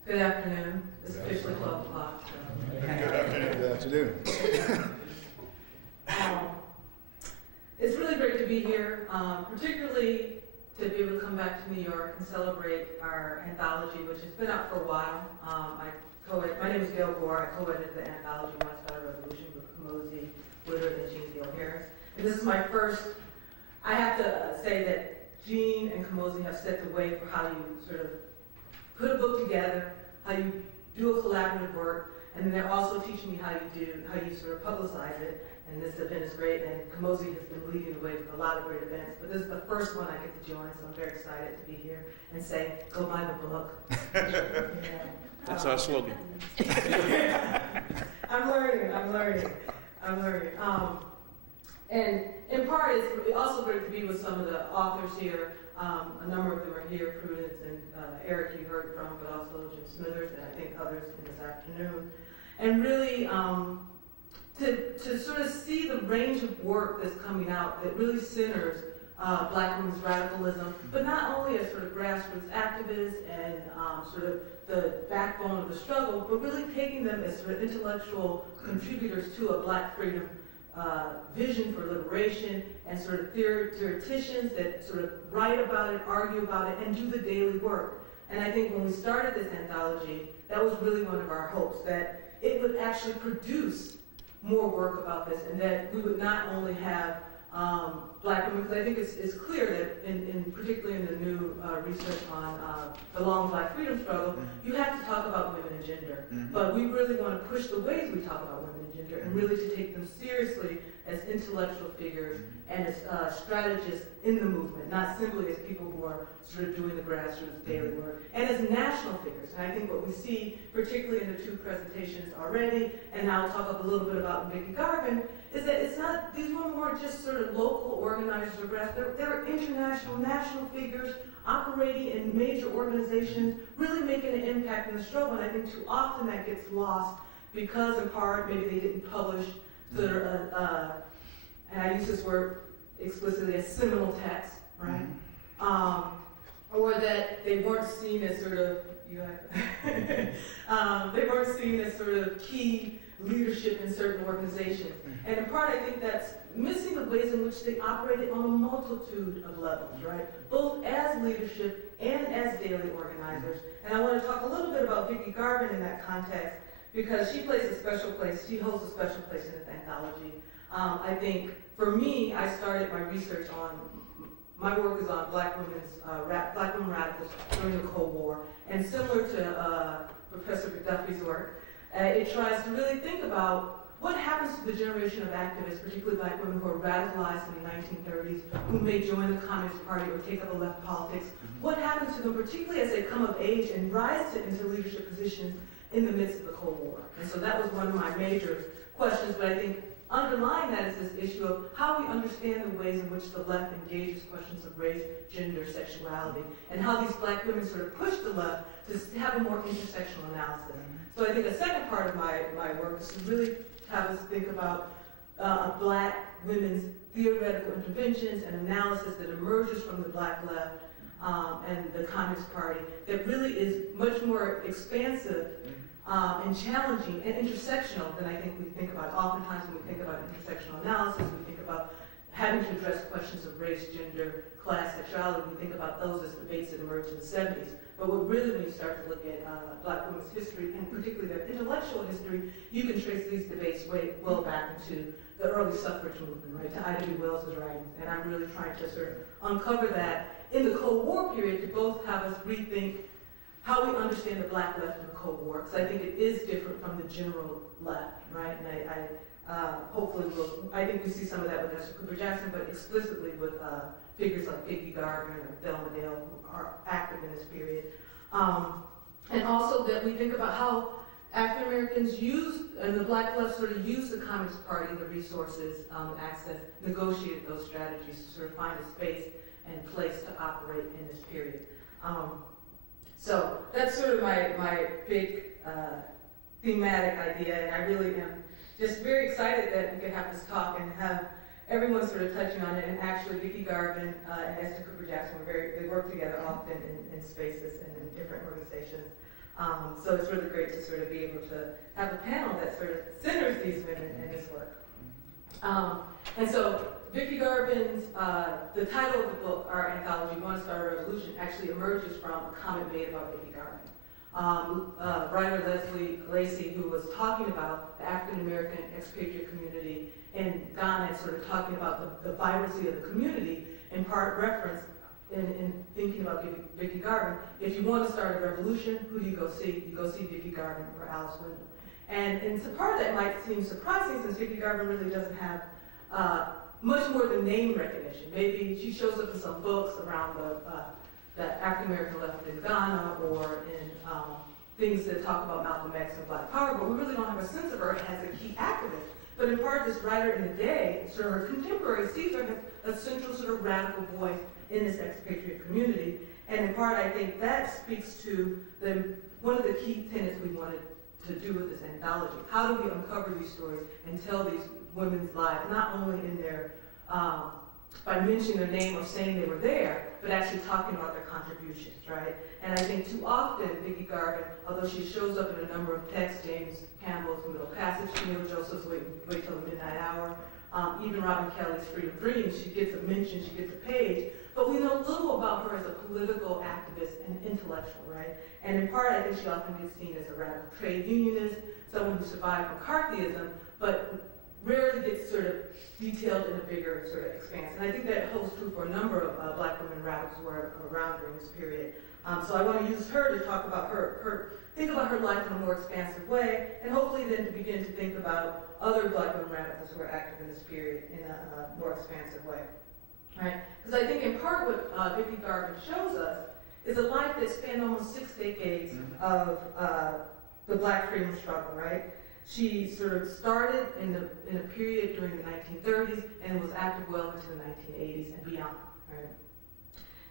Good afternoon. It's officially 12 o'clock. So. Good afternoon. It's really great to be here, particularly to be able to come back to New York and celebrate our anthology, which has been out for a while. My name is Gail Gore. I co-edited the anthology Once About a Revolution with Kamosi Woodard and Jean Thiel Harris. And this is my first. I have to say that Jean and Kamosi have set the way for how you sort of put a book together, how you do a collaborative work, and then they're also teaching me how you sort of publicize it. And this event is great, and Kamosi has been leading the way with a lot of great events. But this is the first one I get to join, so I'm very excited to be here and say, go buy the book. That's our slogan. I'm learning. And in part, it's also great to be with some of the authors here. A number of them are here, Prudence and Eric you heard from, but also Jim Smithers and I think others in this afternoon. And really, to sort of see the range of work that's coming out that really centers black women's radicalism, but not only as sort of grassroots activists and sort of the backbone of the struggle, but really taking them as sort of intellectual contributors to a black freedom vision for liberation, and sort of theoreticians that sort of write about it, argue about it, and do the daily work. And I think when we started this anthology, that was really one of our hopes, that it would actually produce more work about this, and that we would not only have black women, because I think it's clear that particularly in the new research on the long black freedom struggle, you have to talk about women and gender. But we really want to push the ways we talk about women and gender, and really to take them seriously as intellectual figures and as strategists in the movement, not simply as people who are sort of doing the grassroots daily work, and as national figures. And I think what we see, particularly in the two presentations already, and now I'll talk a little bit about Vicki Garvin, is that it's not, these women weren't just sort of local organizers or grassroots, they're international, national figures operating in major organizations, really making an impact in the struggle. And I think too often that gets lost because in part maybe they didn't publish sort of, and I use this word explicitly, a seminal text, right? Or that they weren't seen as sort of, they weren't seen as sort of key leadership in certain organizations. And in part, I think that's missing the ways in which they operated on a multitude of levels, right? Both as leadership and as daily organizers. And I want to talk a little bit about Vicki Garvin in that context, because she plays a special place, she holds a special place in this anthology. I think, for me, I started my research on, my work is on black women radicals during the Cold War. And similar to Professor McDuffie's work, it tries to really think about what happens to the generation of activists, particularly black women who are radicalized in the 1930s, who may join the Communist Party or take up a left politics. What happens to them, particularly as they come of age and rise into leadership positions in the midst of the Cold War? And so that was one of my major questions, but I think underlying that is this issue of how we understand the ways in which the left engages questions of race, gender, sexuality, and how these black women sort of push the left to have a more intersectional analysis. So I think a second part of my work is to really have us think about black women's theoretical interventions and analysis that emerges from the black left and the Communist Party that really is much more expansive and challenging and intersectional than I think we think about. Oftentimes when we think about intersectional analysis, we think about having to address questions of race, gender, class, sexuality. We think about those as debates that emerged in the 70s. But what really, when you start to look at black women's history, and particularly their intellectual history, you can trace these debates way well back into the early suffrage movement, right, to Ida B. Wells' writings. And I'm really trying to sort of uncover that in the Cold War period to both have us rethink how we understand the black left in the Cold War, because I think it is different from the general left, right? And hopefully I think we see some of that with Esther Cooper Jackson, but explicitly with figures like Vicki Garvin or Thelma Dale, who are active in this period. And also that we think about how African Americans use, and the black left sort of use the Communist Party, the resources, access, negotiated those strategies to sort of find a space and place to operate in this period. So that's sort of my big thematic idea, and I really am just very excited that we could have this talk and have everyone sort of touching on it. And actually, Vicki Garvin and Esther Cooper Jackson they work together often in spaces and in different organizations. So it's really great to sort of be able to have a panel that sort of centers these women in this work. And so Vicki Garvin's, the title of the book, our anthology, We Want to Start a Revolution, actually emerges from a comment made about Vicki Garvin. Writer Leslie Lacey, who was talking about the African American expatriate community in Ghana, and sort of talking about the vibrancy of the community, in part reference in thinking about Vicki Garvin. If you want to start a revolution, who do you go see? You go see Vicki Garvin or Alice Wendell. And so part of that might seem surprising, since Vicki Garvin really doesn't have much more than name recognition. Maybe she shows up in some books around the African American left in Ghana, or in things that talk about Malcolm X and Black Power, but we really don't have a sense of her as a key activist. But in part, this writer in the day, sort of her contemporary, sees her as a central sort of radical voice in this expatriate community. And in part, I think that speaks to one of the key tenets we wanted to do with this anthology. How do we uncover these stories and tell these women's lives, not only in their, by mentioning their name or saying they were there, but actually talking about their contributions, right? And I think too often, Vicki Garvin, although she shows up in a number of texts, James Campbell's Middle Passage, Neil Joseph's Wait Till the Midnight Hour, even Robin Kelly's Freedom Dreams, she gets a mention, she gets a page, but we know little about her as a political activist and intellectual, right? And in part, I think she often gets seen as a radical trade unionist, someone who survived McCarthyism, but rarely gets sort of detailed in a bigger sort of expanse. And I think that holds true for a number of black women radicals who were around during this period. So I want to use her to talk about think about her life in a more expansive way, and hopefully then to begin to think about other black women radicals who are active in this period in a more expansive way. Right? Because I think in part what Vicki Garvin shows us is a life that spanned almost 6 decades of the black freedom struggle, right? She sort of started in a period during the 1930s and was active well into the 1980s and beyond, right?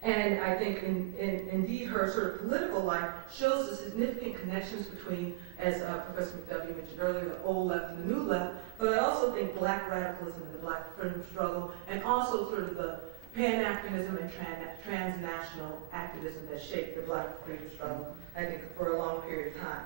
And I think indeed her sort of political life shows the significant connections between, as Professor McDuffie mentioned earlier, the old left and the new left, but I also think black radicalism and the black freedom struggle, and also sort of the Pan-Africanism and transnational activism that shaped the black freedom struggle, I think, for a long period of time.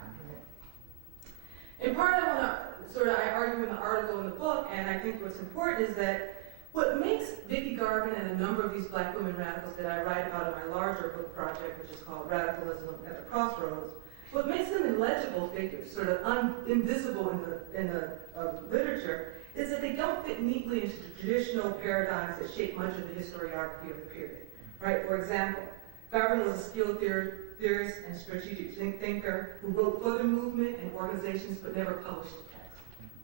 In part, I argue in the article in the book, and I think what's important is that what makes Vicki Garvin and a number of these black women radicals that I write about in my larger book project, which is called Radicalism at the Crossroads, what makes them illegible figures, sort of invisible in the literature, is that they don't fit neatly into the traditional paradigms that shape much of the historiography of the period. Right? For example, Garvin was a skilled theorist and strategic thinker who wrote for the movement and organizations but never published a text.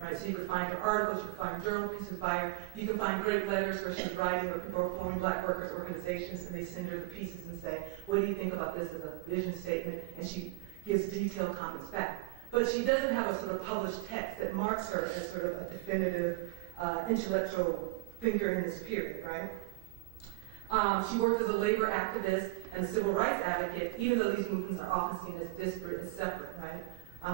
Right? So you could find her articles, you could find journal pieces by her, you can find great letters where she's writing where people are forming black workers organizations and they send her the pieces and say, what do you think about this as a vision statement? And she gives detailed comments back. But she doesn't have a sort of published text that marks her as sort of a definitive intellectual thinker in this period, right? She worked as a labor activist and a civil rights advocate, even though these movements are often seen as disparate and separate, right?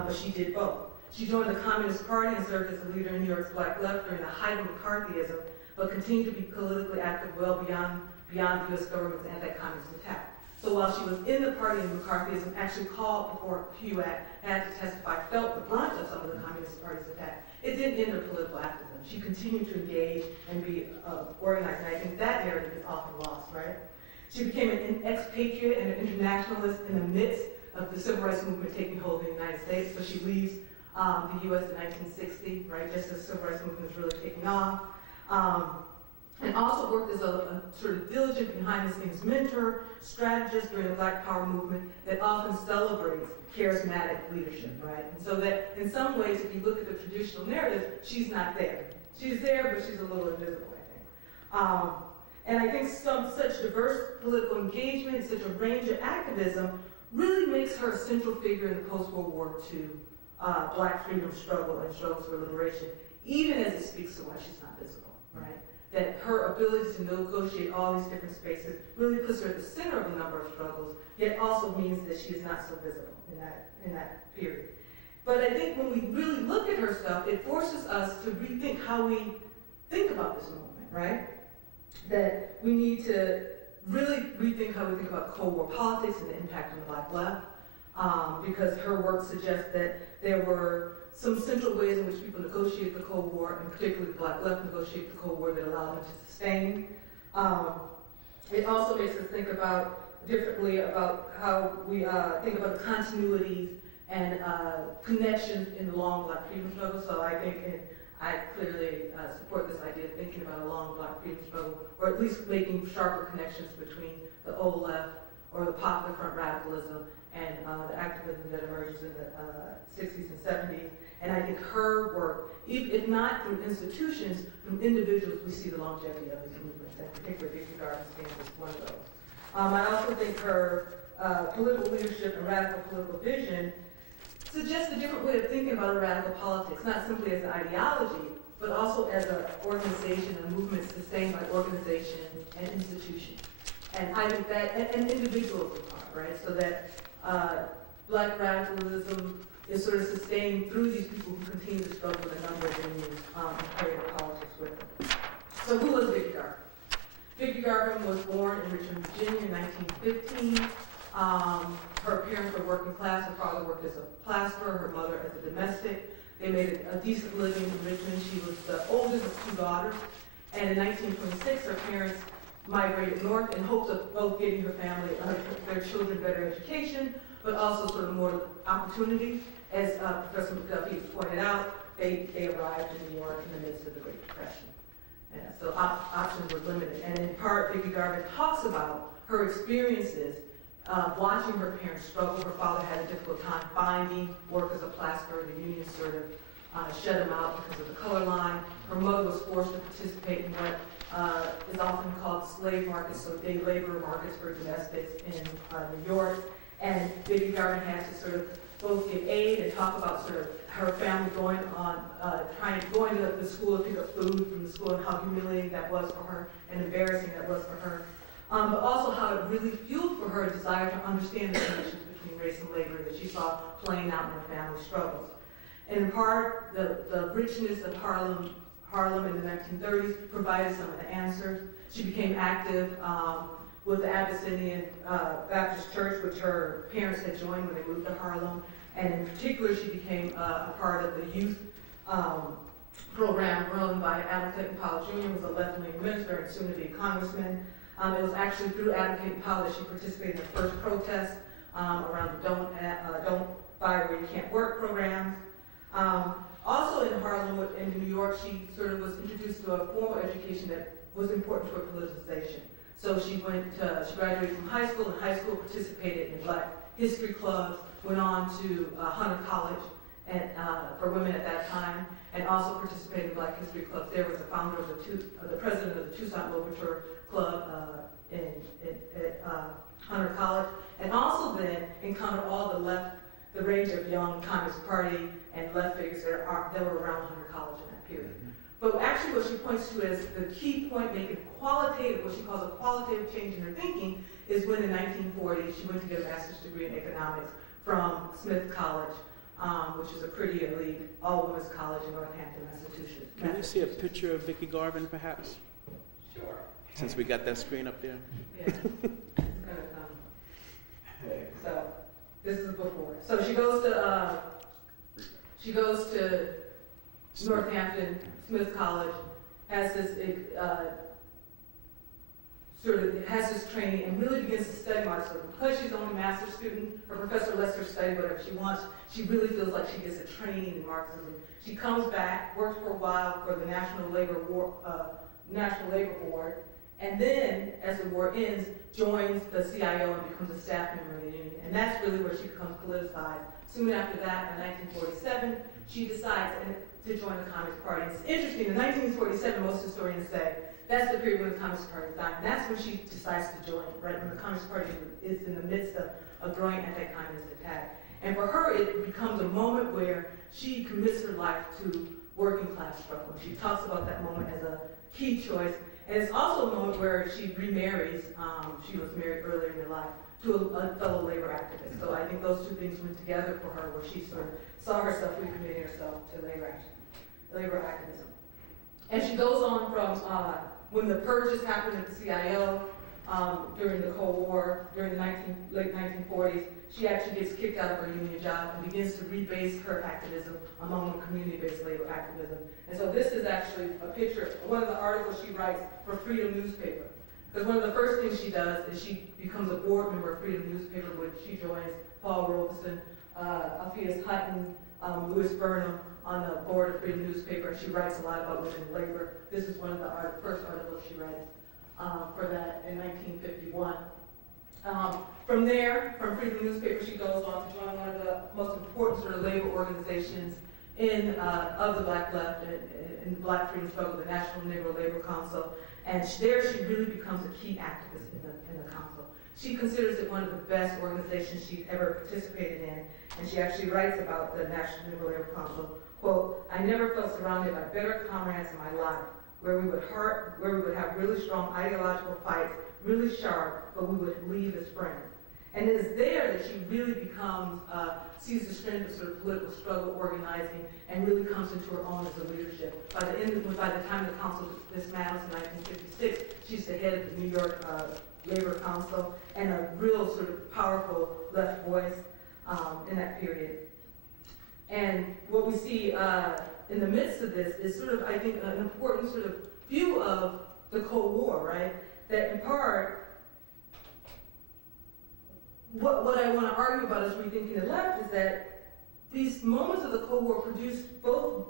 But she did both. She joined the Communist Party and served as a leader in New York's Black Left during the height of McCarthyism, but continued to be politically active well beyond the U.S. government's anti-communist attack. So while she was in the party and McCarthyism actually called before HUAC, had to testify, felt the brunt of some of the Communist Party's attack, it didn't end her political activism. She continued to engage and be organized, and I think that narrative is often lost, right? She became an expatriate and an internationalist in the midst of the civil rights movement taking hold in the United States. So she leaves the U.S. in 1960, right, just as the civil rights movement was really taking off. And also worked as a sort of diligent behind-the-scenes mentor, strategist during the Black Power movement that often celebrates charismatic leadership, right? And so that in some ways, if you look at the traditional narrative, she's not there. She's there, but she's a little invisible, I think. And I think such diverse political engagement, such a range of activism, really makes her a central figure in the post-World War II Black freedom struggle and struggles for liberation, even as it speaks to why she's not visible, right? That her ability to negotiate all these different spaces really puts her at the center of a number of struggles, yet also means that she is not so visible in that period. But I think when we really look at her stuff, it forces us to rethink how we think about this movement, right? That we need to really rethink how we think about Cold War politics and the impact on the Black left, because her work suggests that there were some central ways in which people negotiated the Cold War, and particularly the Black left negotiated the Cold War that allowed them to sustain. It also makes us think differently about how we think about the continuities and connections in the long Black freedom struggle. So I think I clearly support this idea of thinking about a long Black freedom struggle, or at least making sharper connections between the old left or the popular front radicalism and the activism that emerges in the 60s and 70s. And I think her work, if not through institutions, through individuals, we see the longevity of these movements, and particularly Vicki Garvin stands as one of those. I also think her political leadership and radical political vision suggests a different way of thinking about a radical politics, not simply as an ideology, but also as an organization, a movement sustained by organization and institution. And I think that, and individuals are part, right? So that Black radicalism is sort of sustained through these people who continue to struggle with a number of venues and carry the politics with them. So who was Vicki Garvin? Vicki Garvin was born in Richmond, Virginia in 1915. Her parents were working class. Her father worked as a plasterer, her mother as a domestic. They made a decent living in Richmond. She was the oldest of two daughters. And in 1926, her parents migrated north in hopes of both getting her family, their children, better education, but also sort of more opportunity. As Professor McDuffie pointed out, they arrived in New York in the midst of the Great Depression. And so options were limited. And in part, Vicki Garvin talks about her experiences watching her parents struggle. Her father had a difficult time finding work as a plasterer. The union sort of shut him out because of the color line. Her mother was forced to participate in what is often called slave markets, so day labor markets for domestics in New York. And Vicki Garvin had to sort of both give aid and talk about sort of her family going to the school to pick up food from the school and how humiliating that was for her and embarrassing that was for her. But also how it really fueled for her a desire to understand the connections between race and labor that she saw playing out in her family struggles. And in part, the richness of Harlem in the 1930s provided some of the answers. She became active with the Abyssinian Baptist Church, which her parents had joined when they moved to Harlem. And in particular, she became a part of the youth program run by Adam Clayton Powell Jr., who was a left-wing minister and soon to be a congressman. It was actually through Adam Clayton Powell that she participated in the first protest around the Don't Buy Where You Can't Work programs. Also in Harlem and in New York, she sort of was introduced to a formal education that was important for politicization. So she graduated from high school. In high school, participated in Black history clubs, went on to Hunter College and, for women at that time, and also participated in Black history clubs. There was a founder of the president of the Toussaint Louverture Club at Hunter College, and also then encountered all the range of young Communist Party and left figures that were around Hunter College in that period. But actually what she points to as the key point making qualitative, what she calls a qualitative change in her thinking, is when in 1940 she went to get a master's degree in economics from Smith College, which is a pretty elite all-women's college in Northampton, Massachusetts. Can we see a picture of Vicki Garvin, perhaps? Sure. Since we got that screen up there. Yeah. It's gonna come. So this is before. So she goes to Northampton, Smith College, has this has this training and really begins to study Marxism. Because she's only a master's student, her professor lets her study whatever she wants. She really feels like she gets a training in Marxism. She comes back, works for a while for the National Labor Board, and then, as the war ends, joins the CIO and becomes a staff member of the union. And that's really where she becomes politicized. Soon after that, in 1947, she decides to join the Communist Party. And it's interesting, in 1947, most historians say, that's the period when the Communist Party died. And that's when she decides to join, right? When the Communist Party is in the midst of a growing anti-communist attack. And for her, it becomes a moment where she commits her life to working class struggle. She talks about that moment as a key choice. And it's also a moment where she remarries. She was married earlier in her life to a fellow labor activist. So I think those two things went together for her, where she sort of saw herself recommitting herself to labor activism. And she goes on from when the purges happened at the CIO during the Cold War, during the late 1940s, she actually gets kicked out of her union job and begins to rebase her activism among community-based labor activism. And so this is actually a picture of one of the articles she writes for Freedom newspaper. Because one of the first things she does is she becomes a board member of Freedom newspaper, which she joins Paul Robeson, Alpheus Hutton, Louis Burnham on the board of Freedom newspaper. And she writes a lot about women in labor. This is one of the first articles she writes for that in 1951. From there, from Freedom newspaper, she goes on to join one of the most important sort of labor organizations of the Black left in the Black freedom struggle, the National Negro Labor Council. And there she really becomes a key activist in the council. She considers it one of the best organizations she's ever participated in. And she actually writes about the National Negro Labor Council, quote, "I never felt surrounded by better comrades in my life, where we would have really strong ideological fights, really sharp, but we would leave as friends." And it is there that she really becomes, sees the strength of sort of political struggle organizing and really comes into her own as a leadership. By the time the council dismantles in 1956, she's the head of the New York Labor Council and a real sort of powerful left voice in that period. And what we see in the midst of this is sort of, I think, an important sort of view of the Cold War, right? That in part, what I want to argue about as rethinking the left is that these moments of the Cold War produced both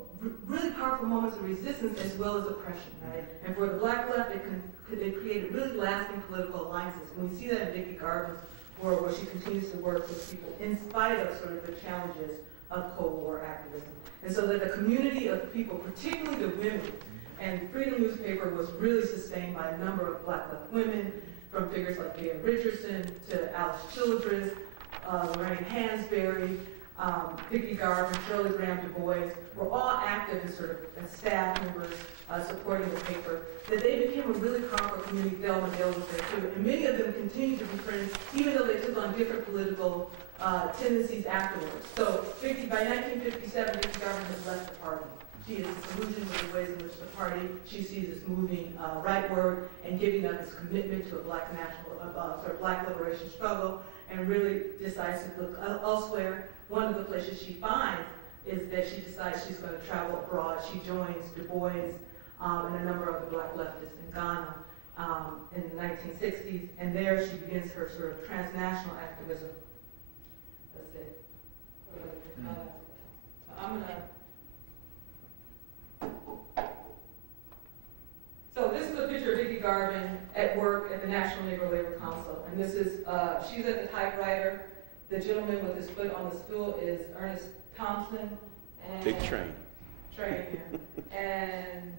really powerful moments of resistance as well as oppression, right? And for the Black left, they created really lasting political alliances. And we see that in Vicki Garvin's work, where she continues to work with people in spite of sort of the challenges of Cold War activism. And so that the community of people, particularly the women, and Freedom newspaper was really sustained by a number of Black left women, from figures like Leah Richardson to Alice Childress, Lorraine Hansberry, Vicki Garvin, Shirley Graham Du Bois, were all active as sort of as staff members supporting the paper, that they became a really powerful community. Thelma Dale was there too, and many of them continued to be friends, even though they took on different political tendencies afterwards. So by 1957, Vicki Garvin has left the party. She is disillusioned with the ways in which the party she sees is moving rightward and giving up its commitment to a Black liberation struggle, and really decides to look elsewhere. one of the places she finds is that she decides she's going to travel abroad. She joins Du Bois and a number of the black leftists in Ghana in the 1960s, and there she begins her sort of transnational activism. That's it. So this is a picture of Vicki Garvin at work at the National Negro Labor Council, and this is, she's at the typewriter. The gentleman with his foot on the stool is Ernest Thompson. And Big train. Train, yeah. And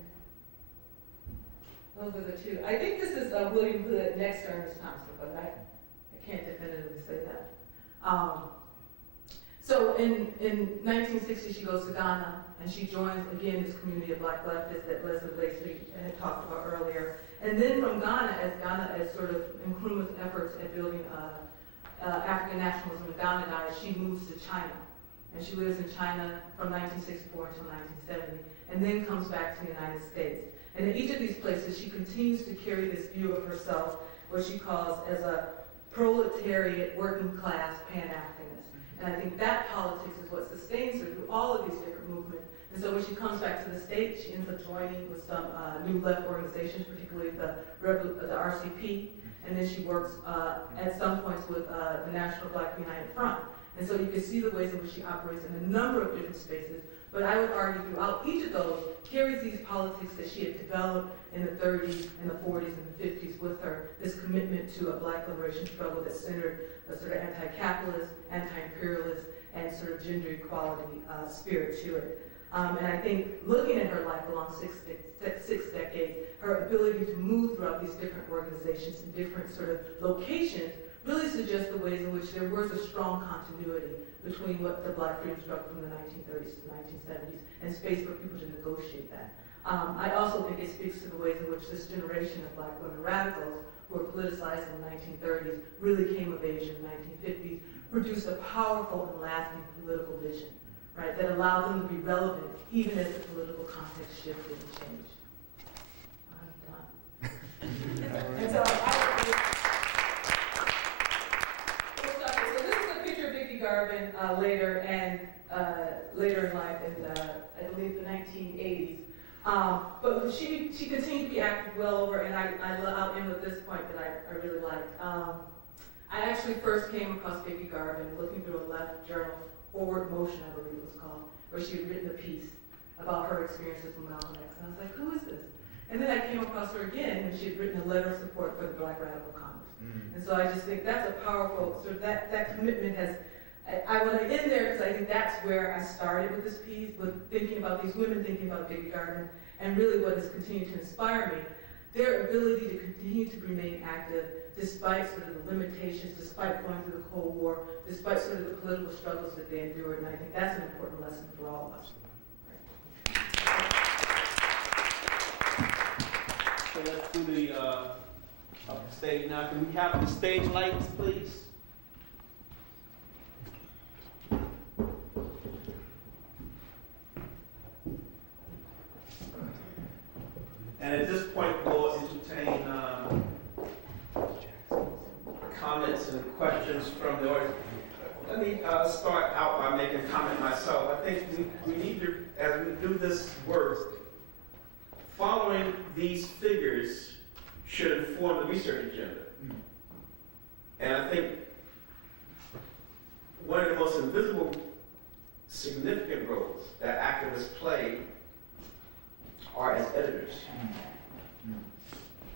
those are the two. I think this is William Hood next to Ernest Thompson, but I can't definitively say that. So in 1960, she goes to Ghana, and she joins, again, this community of black leftists that Leslie Lacey had talked about earlier. And then from Ghana, as sort of in Nkrumah's efforts at building African nationalism in Ghana dies, she moves to China. And she lives in China from 1964 until 1970, and then comes back to the United States. And in each of these places, she continues to carry this view of herself, what she calls as a proletariat, working class, Pan-Africanist. And I think that politics is what sustains her through all of these different movements. And so when she comes back to the States, she ends up joining with some new left organizations, particularly the RCP, and then she works at some points with the National Black United Front. And so you can see the ways in which she operates in a number of different spaces, but I would argue throughout each of those carries these politics that she had developed in the 30s and the 40s and the 50s with her, this commitment to a black liberation struggle that centered a sort of anti-capitalist, anti-imperialist, and sort of gender equality spirit to it. And I think looking at her life along six decades, her ability to move throughout these different organizations in different sort of locations really suggests the ways in which there was a strong continuity between what the black freedom struggle from the 1930s to the 1970s and space for people to negotiate that. I also think it speaks to the ways in which this generation of black women radicals who were politicized in the 1930s really came of age in the 1950s, produced a powerful and lasting political vision, right, that allowed them to be relevant even as the political context shifted and changed. I'm done. And so Garvin later in life in I believe the 1980s. But she continued to be active well over, and I'll end with this point that I really liked. I actually first came across Vicki Garvin looking through a left journal, Forward Motion, I believe it was called, where she had written a piece about her experiences with Malcolm X. And I was like, who is this? And then I came across her again when she had written a letter of support for the Black Radical Congress. And so I just think that's a powerful, sort of that commitment has, I want to end there because I think that's where I started with this piece, with thinking about these women, thinking about Vicki Garvin, and really what has continued to inspire me, their ability to continue to remain active despite sort of the limitations, despite going through the Cold War, despite sort of the political struggles that they endured, and I think that's an important lesson for all of us. So let's do the up the stage now. Can we have the stage lights, please? And at this point, we'll entertain comments and questions from the audience. Let me start out by making a comment myself. I think we need to, as we do this work, following these figures should inform the research agenda. And I think one of the most invisible, significant roles that activists play are as editors.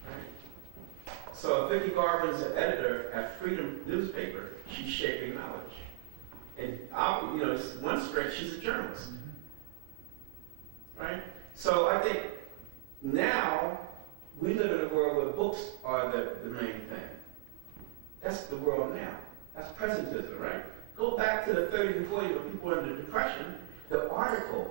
Right? So if Vicki Garvin is an editor at Freedom newspaper, she's shaping knowledge. And one strength, she's a journalist. Right? So I think now we live in a world where books are the main thing. That's the world now. That's presentism, right? Go back to the 30s and 40s when people were in the Depression, the article,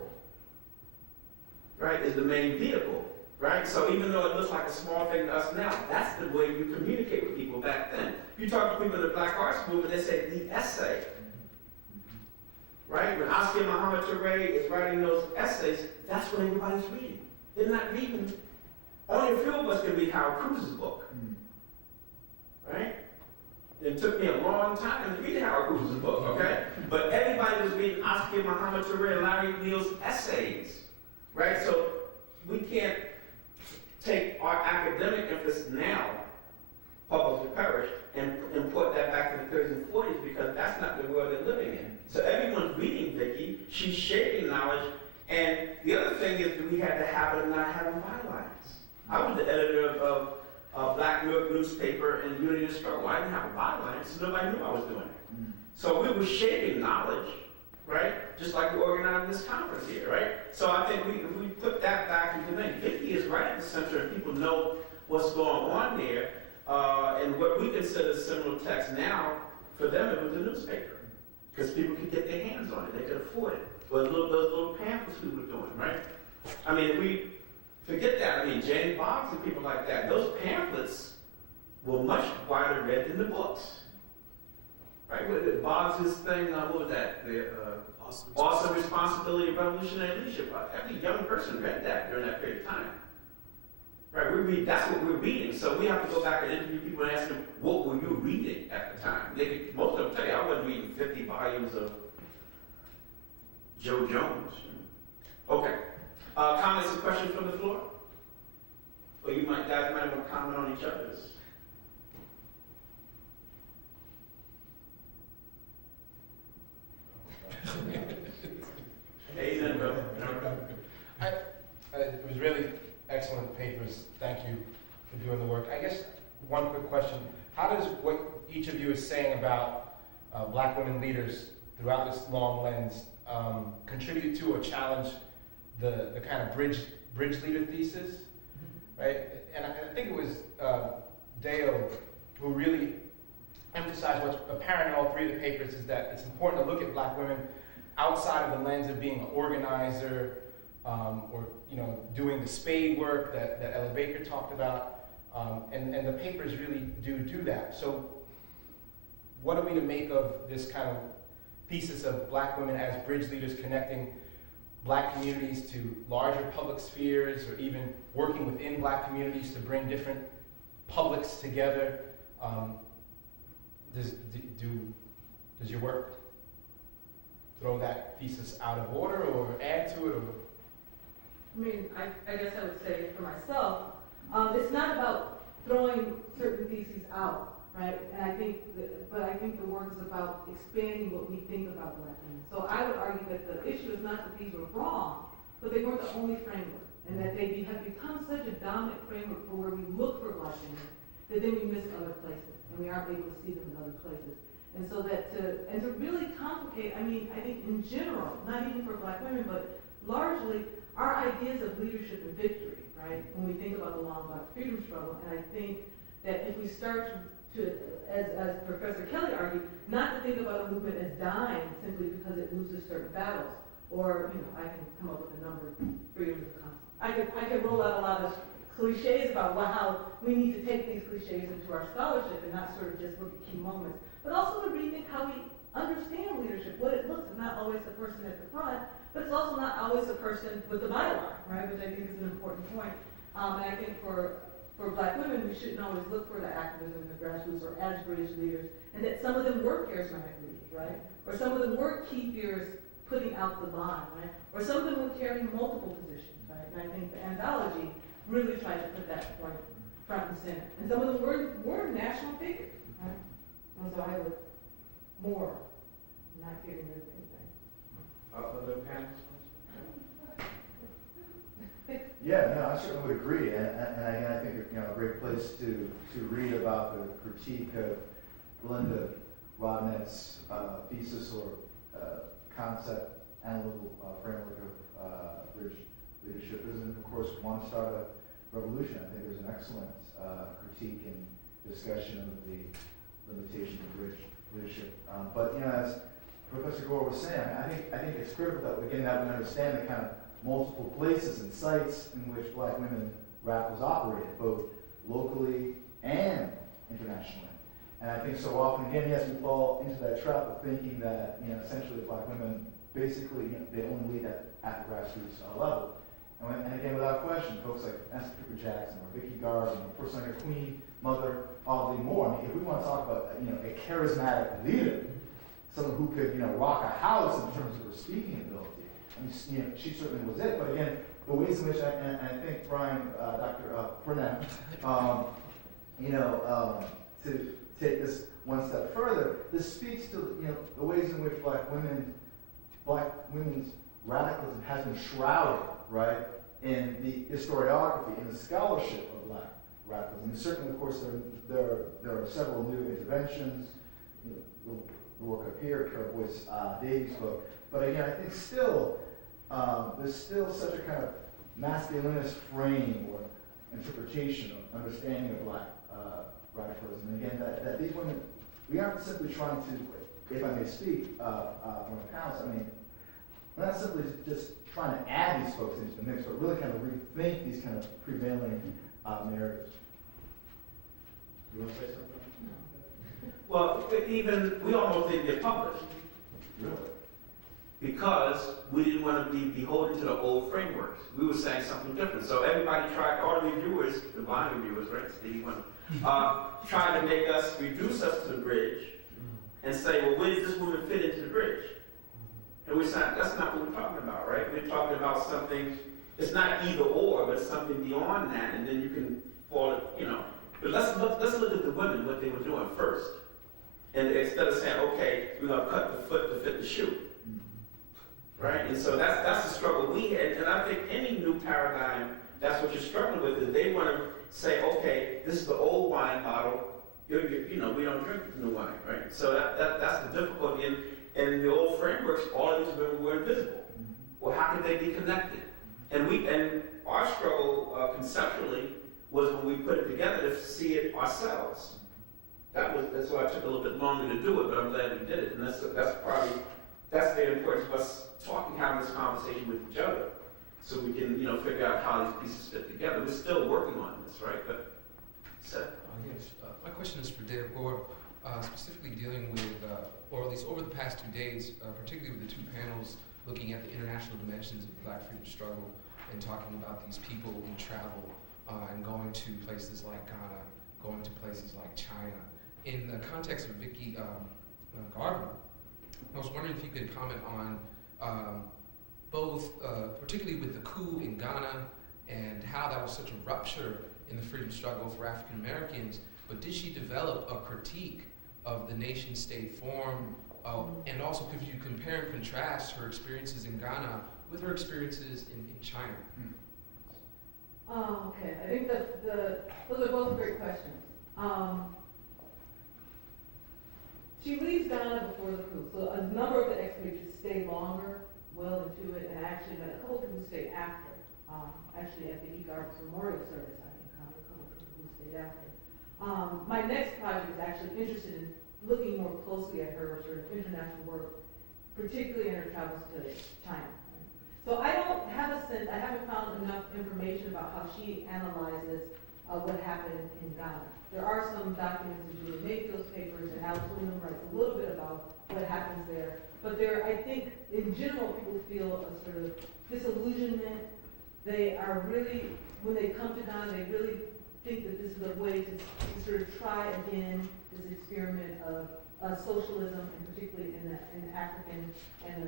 right, is the main vehicle, right? So even though it looks like a small thing to us now, that's the way you communicate with people back then. You talk to people in the Black Arts Movement, they say the essay, right? When Oscar Muhammad Touré is writing those essays, that's what everybody's reading. They're not reading. Only a few of us can read Howard Cruz's book, right? It took me a long time to read Harold Cruise's book, okay? But everybody was reading Oscar Muhammad Touré and Larry Neal's essays, right? So we can't take our academic emphasis now, publicly perished, and import that back to the 30s and 40s because that's not the world they're living in. So everyone's reading Vicky, she's shaping knowledge, and the other thing is that we had the habit of not having bylines. I was the editor of Black New York newspaper and Unity and Struggle. I didn't have a byline, so nobody knew I was doing it. So we were shaping knowledge, right? Just like we organized this conference here, right? So I think we put that back into the thing. Vicky is right at the center, and people know what's going on there. And what we consider seminal text now, for them it was the newspaper. Because people could get their hands on it, they could afford it. Or those little pamphlets we were doing, right? I mean, if we forget that, I mean, Jane Boggs and people like that, those pamphlets were much wider read than the books. Right? Boggs' thing, what was that? The Awesome Responsibility of Revolutionary Leadership. Every young person read that during that period of time. Right, that's what we're reading, so we have to go back and interview people and ask them, what were you reading at the time? Most of them tell you, I wasn't reading 50 volumes of Joe Jones. Okay, comments and questions from the floor? Or you guys might want to comment on each other's. Hey, then, bro. It was really excellent papers. Thank you for doing the work. I guess one quick question. How does what each of you is saying about Black women leaders throughout this long lens contribute to or challenge the kind of bridge leader thesis, right? And I think it was Dale who really emphasized what's apparent in all three of the papers is that it's important to look at Black women outside of the lens of being an organizer, or doing the spade work that Ella Baker talked about, and the papers really do that. So what are we to make of this kind of thesis of Black women as bridge leaders connecting Black communities to larger public spheres, or even working within Black communities to bring different publics together? Does your work throw that thesis out of order or add to it? Or? I mean, I guess I would say for myself, it's not about throwing certain theses out, right? And I think the work is about expanding what we think about Black women. So I would argue that the issue is not that these were wrong, but they weren't the only framework, and that they have become such a dominant framework for where we look for Black women that then we miss other places, and we aren't able to see them in other places. And so to really complicate, I mean, I think in general, not even for Black women, but largely, our ideas of leadership and victory, right? When we think about the long Black freedom struggle, and I think that if we start to as Professor Kelly argued, not to think about a movement as dying simply because it loses certain battles, or I can come up with a number of freedoms of concept. I could roll out a lot of cliches about how we need to take these cliches into our scholarship and not sort of just look at key moments, but also to rethink how we understand leadership, what it looks. It's not always the person at the front, but it's also not always the person with the byline, right? Which I think is an important point. And I think for Black women, we shouldn't always look for the activism in the grassroots or as British leaders, and that some of them were charismatic leaders, right? Or some of them were key figures putting out the line, right? Or some of them were carrying multiple positions, right? And I think the anthology really tried to put that point front and center. And some of them were national figures, right? And so I would more not getting rid of anything. Other panels? Yeah, no, I certainly would agree, and I think a great place to read about the critique of Belinda Rodnett's thesis or concept analytical framework of British leadership is, of course, One Start a Revolution. I think there's an excellent critique and discussion of the limitation of British leadership. But as Professor Gore was saying, I think it's critical that we understand the kind of multiple places and sites in which Black women rap was operated, both locally and internationally. And I think so often, again, yes, we fall into that trap of thinking that, essentially Black women basically, they only lead at the grassroots level. And again, without question, folks like Esther Cooper Jackson or Vicki Garvin, or a person like Queen Mother Audley Moore. I mean, if we want to talk about, a charismatic leader, someone who could, rock a house in terms of her speaking ability, I mean, she certainly was it. But again, the ways in which, and I think Brian, Dr. Purnell, to take this one step further, this speaks to, the ways in which black women's radicalism has been shrouded, right, in the historiography, in the scholarship of black radicalism. And certainly, of course, there are several new interventions, the work up here, Carol Boyce Davies' book. But again, I think still, there's still such a kind of masculinist frame or interpretation or understanding of black radicalism. And again, that these women, we aren't simply trying to, if I may speak, from a panel, I mean, we're not simply just trying to add these folks into the mix, but really kind of rethink these kind of prevailing narratives. You want to say something? Well, we almost didn't get published Really? because we didn't want to be beholden to the old frameworks. We were saying something different. So everybody tried, all the reviewers, the blind reviewers, right, Steve, tried to make us, reduce us to the bridge and say, well, where does this woman fit into the bridge? And we said, that's not what we're talking about, right? We're talking about something, it's not either or, but it's something beyond that, and then you can fall, But let's look at the women, what they were doing first. And instead of saying, okay, we're gonna cut the foot to fit the shoe. Right? And so that's the struggle we had. And I think any new paradigm, that's what you're struggling with, is they want to say, okay, this is the old wine bottle, we don't drink new wine, right? So that's the difficulty. And in the old frameworks, all of these women were invisible. Well, how could they be connected? And our struggle conceptually was when we put it together to see it ourselves. That's why it took a little bit longer to do it, but I'm glad we did it. And that's the importance of us having this conversation with each other, so we can figure out how these pieces fit together. We're still working on this, right? But yes. My question is for Deb, or specifically dealing with, or at least over the past 2 days, particularly with the two panels looking at the international dimensions of the Black freedom struggle and talking about these people who travel and going to places like Ghana, going to places like China. In the context of Vicki Garvin, I was wondering if you could comment on both, particularly with the coup in Ghana and how that was such a rupture in the freedom struggle for African Americans, but did she develop a critique of the nation state form? And also, could you compare and contrast her experiences in Ghana with her experiences in China? Okay, I think those are both great questions. She leaves Ghana before the coup, so a number of the expatriates stay longer, well into it, and actually met a couple of people who stayed after. Actually, at the Garvin's memorial service, I encountered a couple of people who stayed after. My next project is actually interested in looking more closely at her sort of international work, particularly in her travels to China. So I don't have a sense, I haven't found enough information about how she analyzes what happened in Ghana. There are some documents in Julie Mayfield's papers, and Alice Wyndham writes a little bit about what happens there. But I think, in general, people feel a sort of disillusionment. They are really, when they come to Ghana, they really think that this is a way to sort of try again this experiment of socialism, and particularly in the African and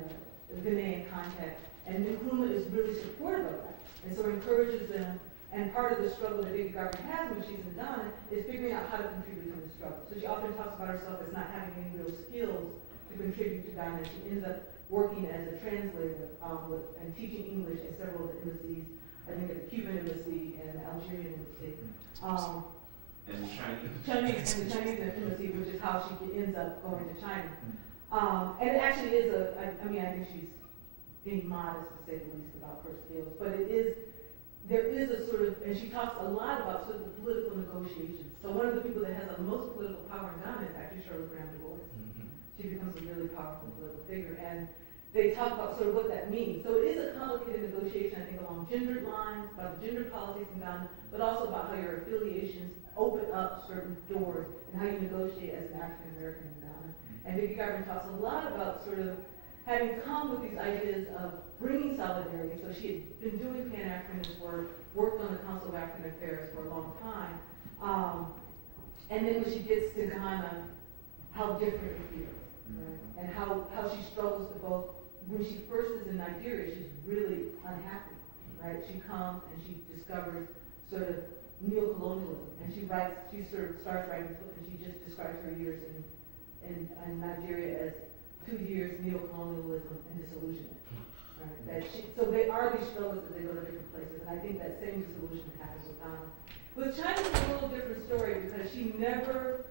Ghanaian context. And Nkrumah is really supportive of that, and so encourages them. And part of the struggle that Vicki Garvin has when she's in Ghana is figuring out how to contribute to the struggle. So she often talks about herself as not having any real skills to contribute to Ghana. She ends up working as a translator and teaching English at several of the embassies. I think at the Cuban embassy and the Algerian embassy. and Chinese. And the Chinese embassy, which is how she ends up going to China. And it actually is I think she's being modest, to say the least, about her skills. But there is a sort of, and she talks a lot about sort of the political negotiations. So one of the people that has the most political power in Ghana is actually Charlotte Graham Du Bois. She becomes a really powerful political figure. And they talk about sort of what that means. So it is a complicated negotiation, I think, along gendered lines, about the gender policies in Ghana, but also about how your affiliations open up certain doors and how you negotiate as an African American in Ghana. And Vicki Garvin talks a lot about sort of having come with these ideas of bringing solidarity. So she had been doing Pan-Africanist work, worked on the Council of African Affairs for a long time. And then when she gets to Ghana, how different it feels, right? And how she struggles to both, when she first is in Nigeria, she's really unhappy, right? She comes and she discovers sort of neo-colonialism, and she sort of starts writing, and she just describes her years in Nigeria as 2 years neo-colonialism and disillusionment, right? So they are these struggles as they go to different places, and I think that same disillusionment happens with Ghana. With China, it's a little different story because she's there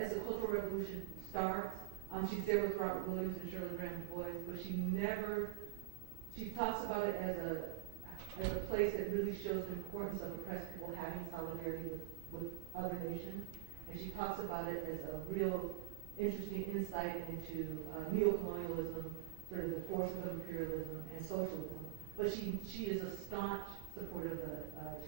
as the Cultural Revolution starts. She's there with Robert Williams and Shirley Graham Du Bois, but she talks about it as a place that really shows the importance of oppressed people having solidarity with other nations. And she talks about it as a real interesting insight into neo-colonialism, sort of the forces of imperialism and socialism. But she is a staunch supporter of the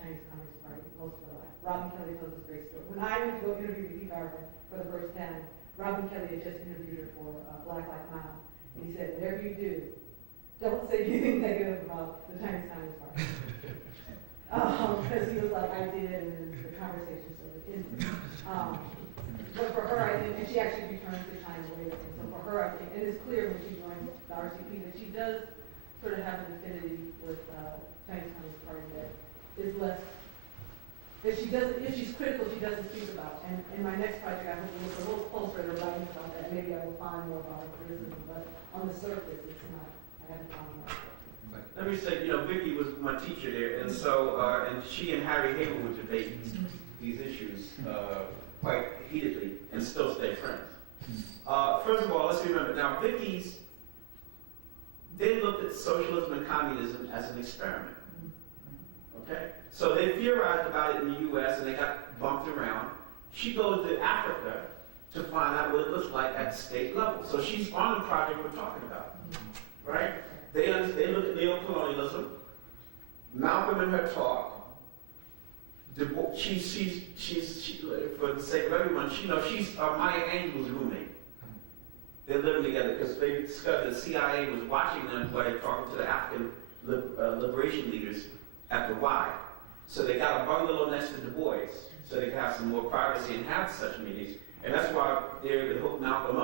Chinese Communist Party most of her life. Robin Kelly tells this great story. When I went to go interview Vicky Garvin for the first time, Robin Kelly had just interviewed her for Black Lives Matter. And he said, whatever you do, don't say anything negative about the Chinese Communist Party. Because he was like, I did, and then the conversation sort of ended. But for her, I think, and she actually returned to China later, and so for her, I think, and it's clear when she joined the RCP that she does sort of have an affinity with Chinese Communist Party that is less, that she doesn't, if she's critical, she doesn't speak about. And in my next project, I hope to look a little closer at her writing about that. Maybe I will find more about her criticism, but on the surface, it's not. I haven't found more. Let me say, Vicky was my teacher there, and so, and she and Harry Haber would debate these issues quite heatedly and still stay friends. First of all, let's remember, now they looked at socialism and communism as an experiment, okay? So they theorized about it in the US and they got bumped around. She goes to Africa to find out what it looks like at the state level. So she's on the project we're talking about, right? They look at neo-colonialism. Malcolm in her talk, she's for the sake of everyone, she's Maya Angelou's roommate. They're living together because they discovered the CIA was watching them while they're talking to the African liberation leaders at the Y. So they got a bungalow next to Du Bois, so they can have some more privacy and have such meetings. And that's why they're able to hook Malcolm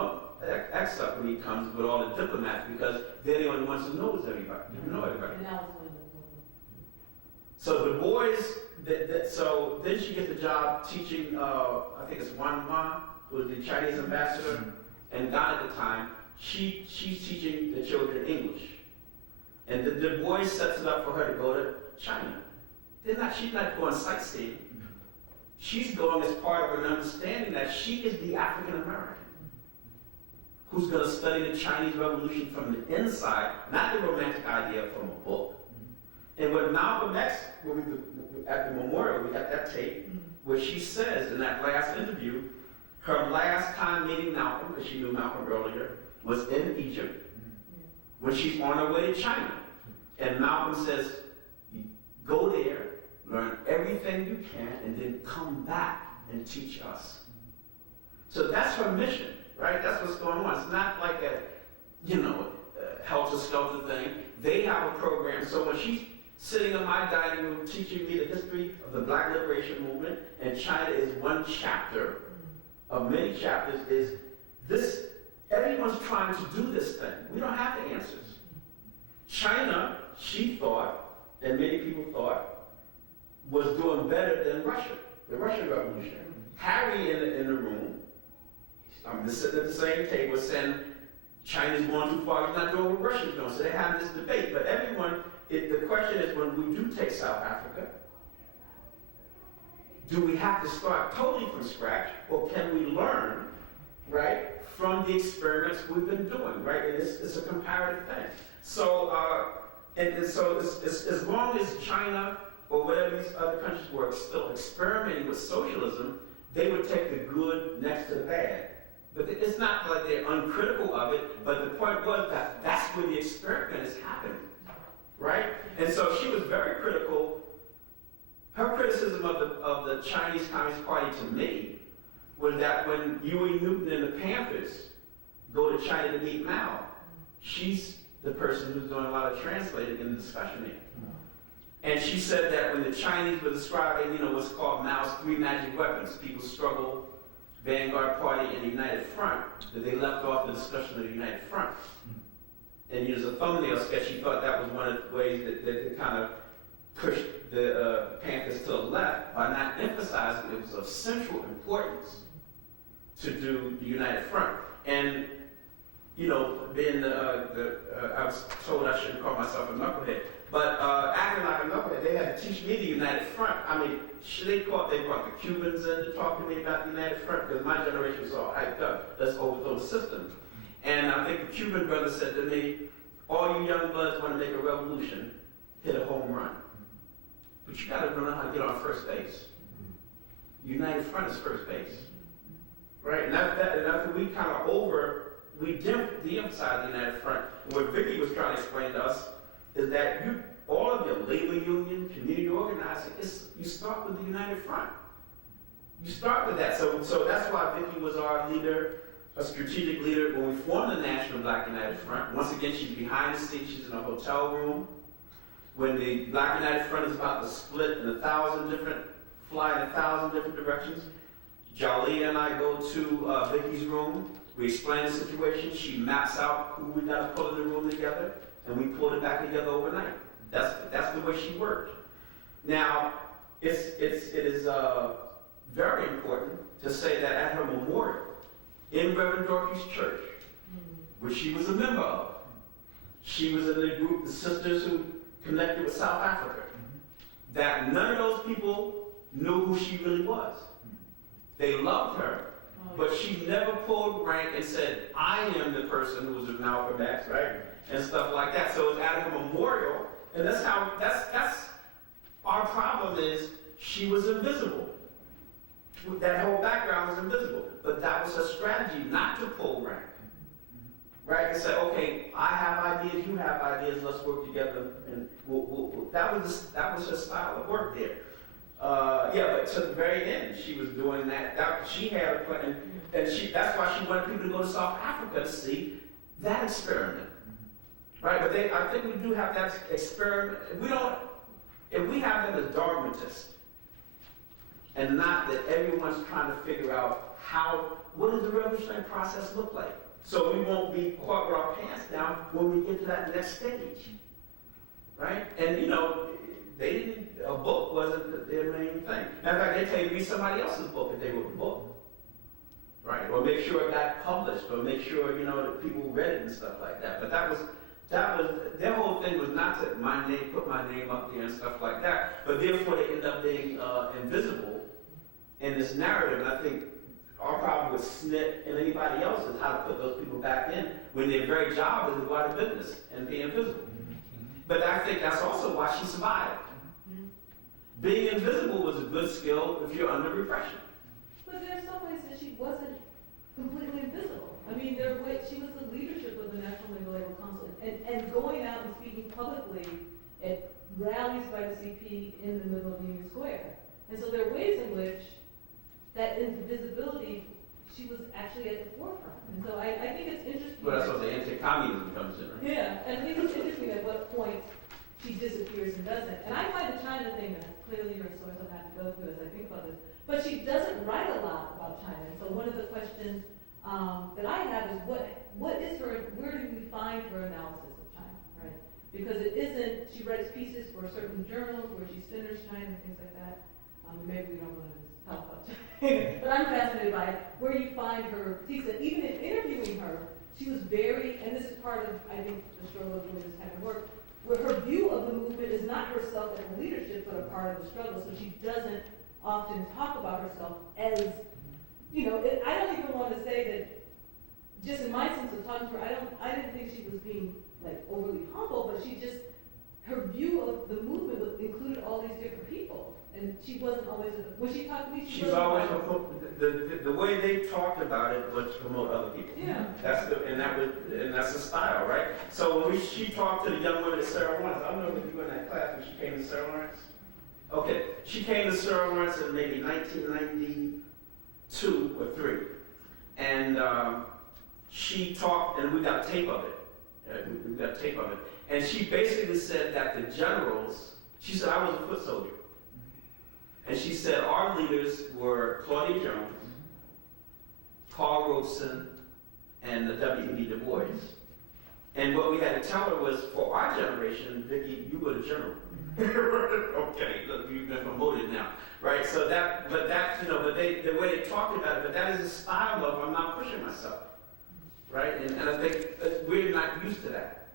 X up when he comes with all the diplomats, because they're the only ones who knows everybody, who know everybody. So Du Bois, so then she gets a job teaching, I think it's Wan Ma, who was the Chinese ambassador in Ghana at the time. She's teaching the children English. And the Du Bois sets it up for her to go to China. She's not going sightseeing. She's going as part of an understanding that she is the African American who's going to study the Chinese Revolution from the inside, not the romantic idea from a book. And what Malcolm X, at the memorial, we got that tape, where she says in that last interview, her last time meeting Malcolm, because she knew Malcolm earlier, was in Egypt, when she's on her way to China. And Malcolm says, go there, learn everything you can, and then come back and teach us. So that's her mission, right? That's what's going on. It's not like a helter-skelter thing. They have a program. So when she's sitting in my dining room teaching me the history of the Black Liberation Movement, and China is one chapter of many chapters, is this, everyone's trying to do this thing. We don't have the answers. China, she thought, and many people thought, was doing better than Russia, the Russian Revolution. Harry in the room, I'm sitting at the same table saying, China's going too far, it's not doing what Russia's doing. So they have this debate, but everyone, the question is, when we do take South Africa, do we have to start totally from scratch, or can we learn, right, from the experiments we've been doing, right? And it's a comparative thing. So, so as long as China or whatever these other countries were still experimenting with socialism, they would take the good next to the bad. But it's not like they're uncritical of it, but the point was that that's where the experiment is happening, right? And so she was very critical. Her criticism of the Chinese Communist Party to me was that when Huey Newton and the Panthers go to China to meet Mao, she's the person who's doing a lot of translating in the discussion here. And she said that when the Chinese were describing, what's called Mao's three magic weapons, People's Struggle, Vanguard Party, and United Front, that they left off the discussion of the United Front. And as a thumbnail sketch, she thought that was one of the ways that they kind of pushed the Panthers to the left by not emphasizing it was of central importance to do the United Front. And, being I was told I shouldn't call myself a knucklehead, but acting like a knucklehead, they had to teach me the United Front. I mean, they brought the Cubans in to talk to me about the United Front, because my generation was all hyped up. Let's overthrow the system. And I think the Cuban brother said to me, all you young bloods want to make a revolution, hit a home run. But you got to know how to get on first base. United Front is first base. Right? And that's we kind of we de-emphasize the United Front. And what Vicki was trying to explain to us is that all of your labor union, community organizing, you start with the United Front. You start with that. So that's why Vicki was our leader, a strategic leader when we formed the National Black United Front. Once again, she's behind the scenes, she's in a hotel room. When the Black United Front is about to split in 1,000 different directions, Jalia and I go to Vicki's room, we explain the situation, she maps out who we got to pull in the room together, and we pulled it back together overnight. That's the way she worked. Now, it is very important to say that at her memorial, in Reverend Dorothy's church, which she was a member of, she was in the group, the sisters who connected with South Africa, that none of those people knew who she really was. They loved her, but she never pulled rank and said, I am the person who was with Malcolm X, right? And stuff like that. So it's at her memorial, and that's our problem is she was invisible. That whole background was invisible. But that was her strategy, not to pull rank. Right? And say, okay, I have ideas, you have ideas, let's work together. And that was her style of work there. But to the very end, she was doing that. She had a plan, and that's why she wanted people to go to South Africa to see that experiment. Right? But I think we do have that experiment. If we have them as dogmatists, and not that everyone's trying to figure out what does the revolutionary process look like? So we won't be caught with our pants down when we get to that next stage. Right? And a book wasn't their main thing. Matter of fact, they tell you to read somebody else's book if they wrote the book. Right? Or make sure it got published, or make sure, that people read it and stuff like that. But that was their whole thing was not to put my name up there and stuff like that, but therefore they end up being invisible in this narrative. And I think our problem with SNCC and anybody else is how to put those people back in when their very job is to go out of business and be invisible. But I think that's also why she survived. Being invisible was a good skill if you're under repression. But there are some ways that she wasn't completely invisible. I mean, she was the leadership of the National Labor Council, and going out and speaking publicly at rallies by the CP in the middle of Union Square. And so there are ways in which that invisibility, she was actually at the forefront. And so I think it's interesting. Well, that's what the anti-communism comes in, right? Yeah, and I think it's interesting at what point she disappears and doesn't. And I find the China thing that clearly you're a source I'll have to go through as I think about this. But she doesn't write a lot about China. And so one of the questions that I have is where do we find her analysis of China, right? Because it isn't, she writes pieces for certain journals where she centers China and things like that. Maybe we don't want to talk about China, but I'm fascinated by it, where you find her critiques. And even in interviewing her, she was very, and this is part of, I think, the struggle of doing this kind of work, where her view of the movement is not herself as a leadership, but a part of the struggle. So she doesn't often talk about herself as, I don't even want to say that, just in my sense of talking to her, I didn't think she was being like overly humble, but her view of the movement included all these different people. And she wasn't always, when she talked to me, She's always, the way they talked about it was to promote other people. Yeah. That's the style, right? So when she talked to the young women at Sarah Lawrence, I don't know if you were in that class when she came to Sarah Lawrence. Okay, she came to Sarah Lawrence in maybe 1992 or 3. And she talked, and we got tape of it. We've got tape of it. And she basically said that the generals, she said, I was a foot soldier. And she said our leaders were Claudia Jones, Carl Robeson, and the W.E.B. Du Bois. And what we had to tell her was, for our generation, Vicki, you were the general. Okay, look, you've been promoted now, right? So that, but that, you know, but the way they talked about it, but that is a style of, I'm not pushing myself, right? And I think we're not used to that.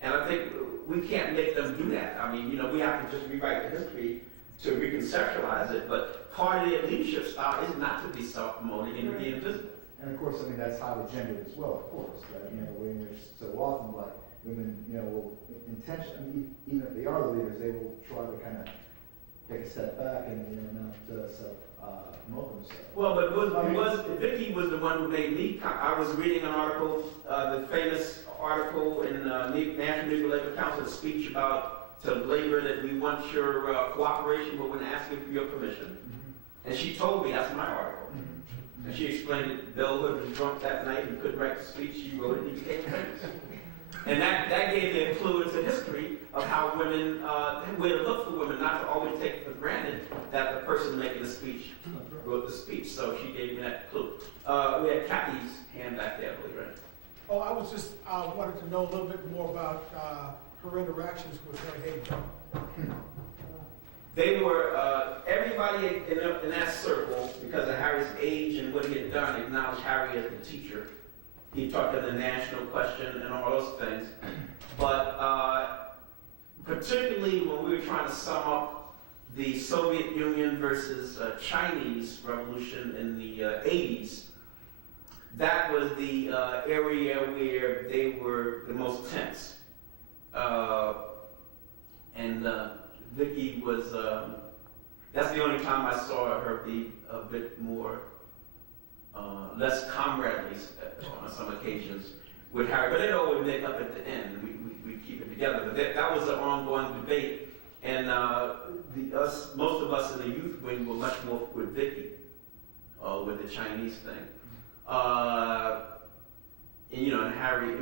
And I think we can't make them do that. I mean, you know, we have to just rewrite the history to reconceptualize it, but part of their leadership style is not to be self-promoting and to be invisible. And of course, I mean, that's highly gendered as well, of course, right? You know, the way in which so often black women, you know, will intentionally, even if they are the leaders, they will try to kind of take a step back and, you know, not self-promote themselves. Well, but Vicki was the one who made me, I was reading an article, the famous article in National Negro Labor Council, a speech about to labor that we want your cooperation, but we're not asking for your permission. And she told me that's my article. And she explained that Bill Hood was drunk that night and couldn't write the speech. She wrote it and he became famous. And that gave me a clue into history of how women, where to look for women, not to always take for granted that the person making the speech wrote the speech. So she gave me that clue. We had Kathy's hand back there, I believe, right? Oh, I was just, wanted to know a little bit more about her interactions with Harry Hayden. They were, everybody in that circle, because of Harry's age and what he had done, acknowledged Harry as the teacher. He talked of the national question and all those things. But particularly when we were trying to sum up the Soviet Union versus Chinese revolution in the 80s, that was the area where they were the most tense. Vicki was, that's the only time I saw her be a bit more, less comradely on some occasions with Harry, but they'd always make up at the end. We keep it together. But that was an ongoing debate, and most of us in the youth wing were much more with Vicki, with the Chinese thing. And you know, and Harry.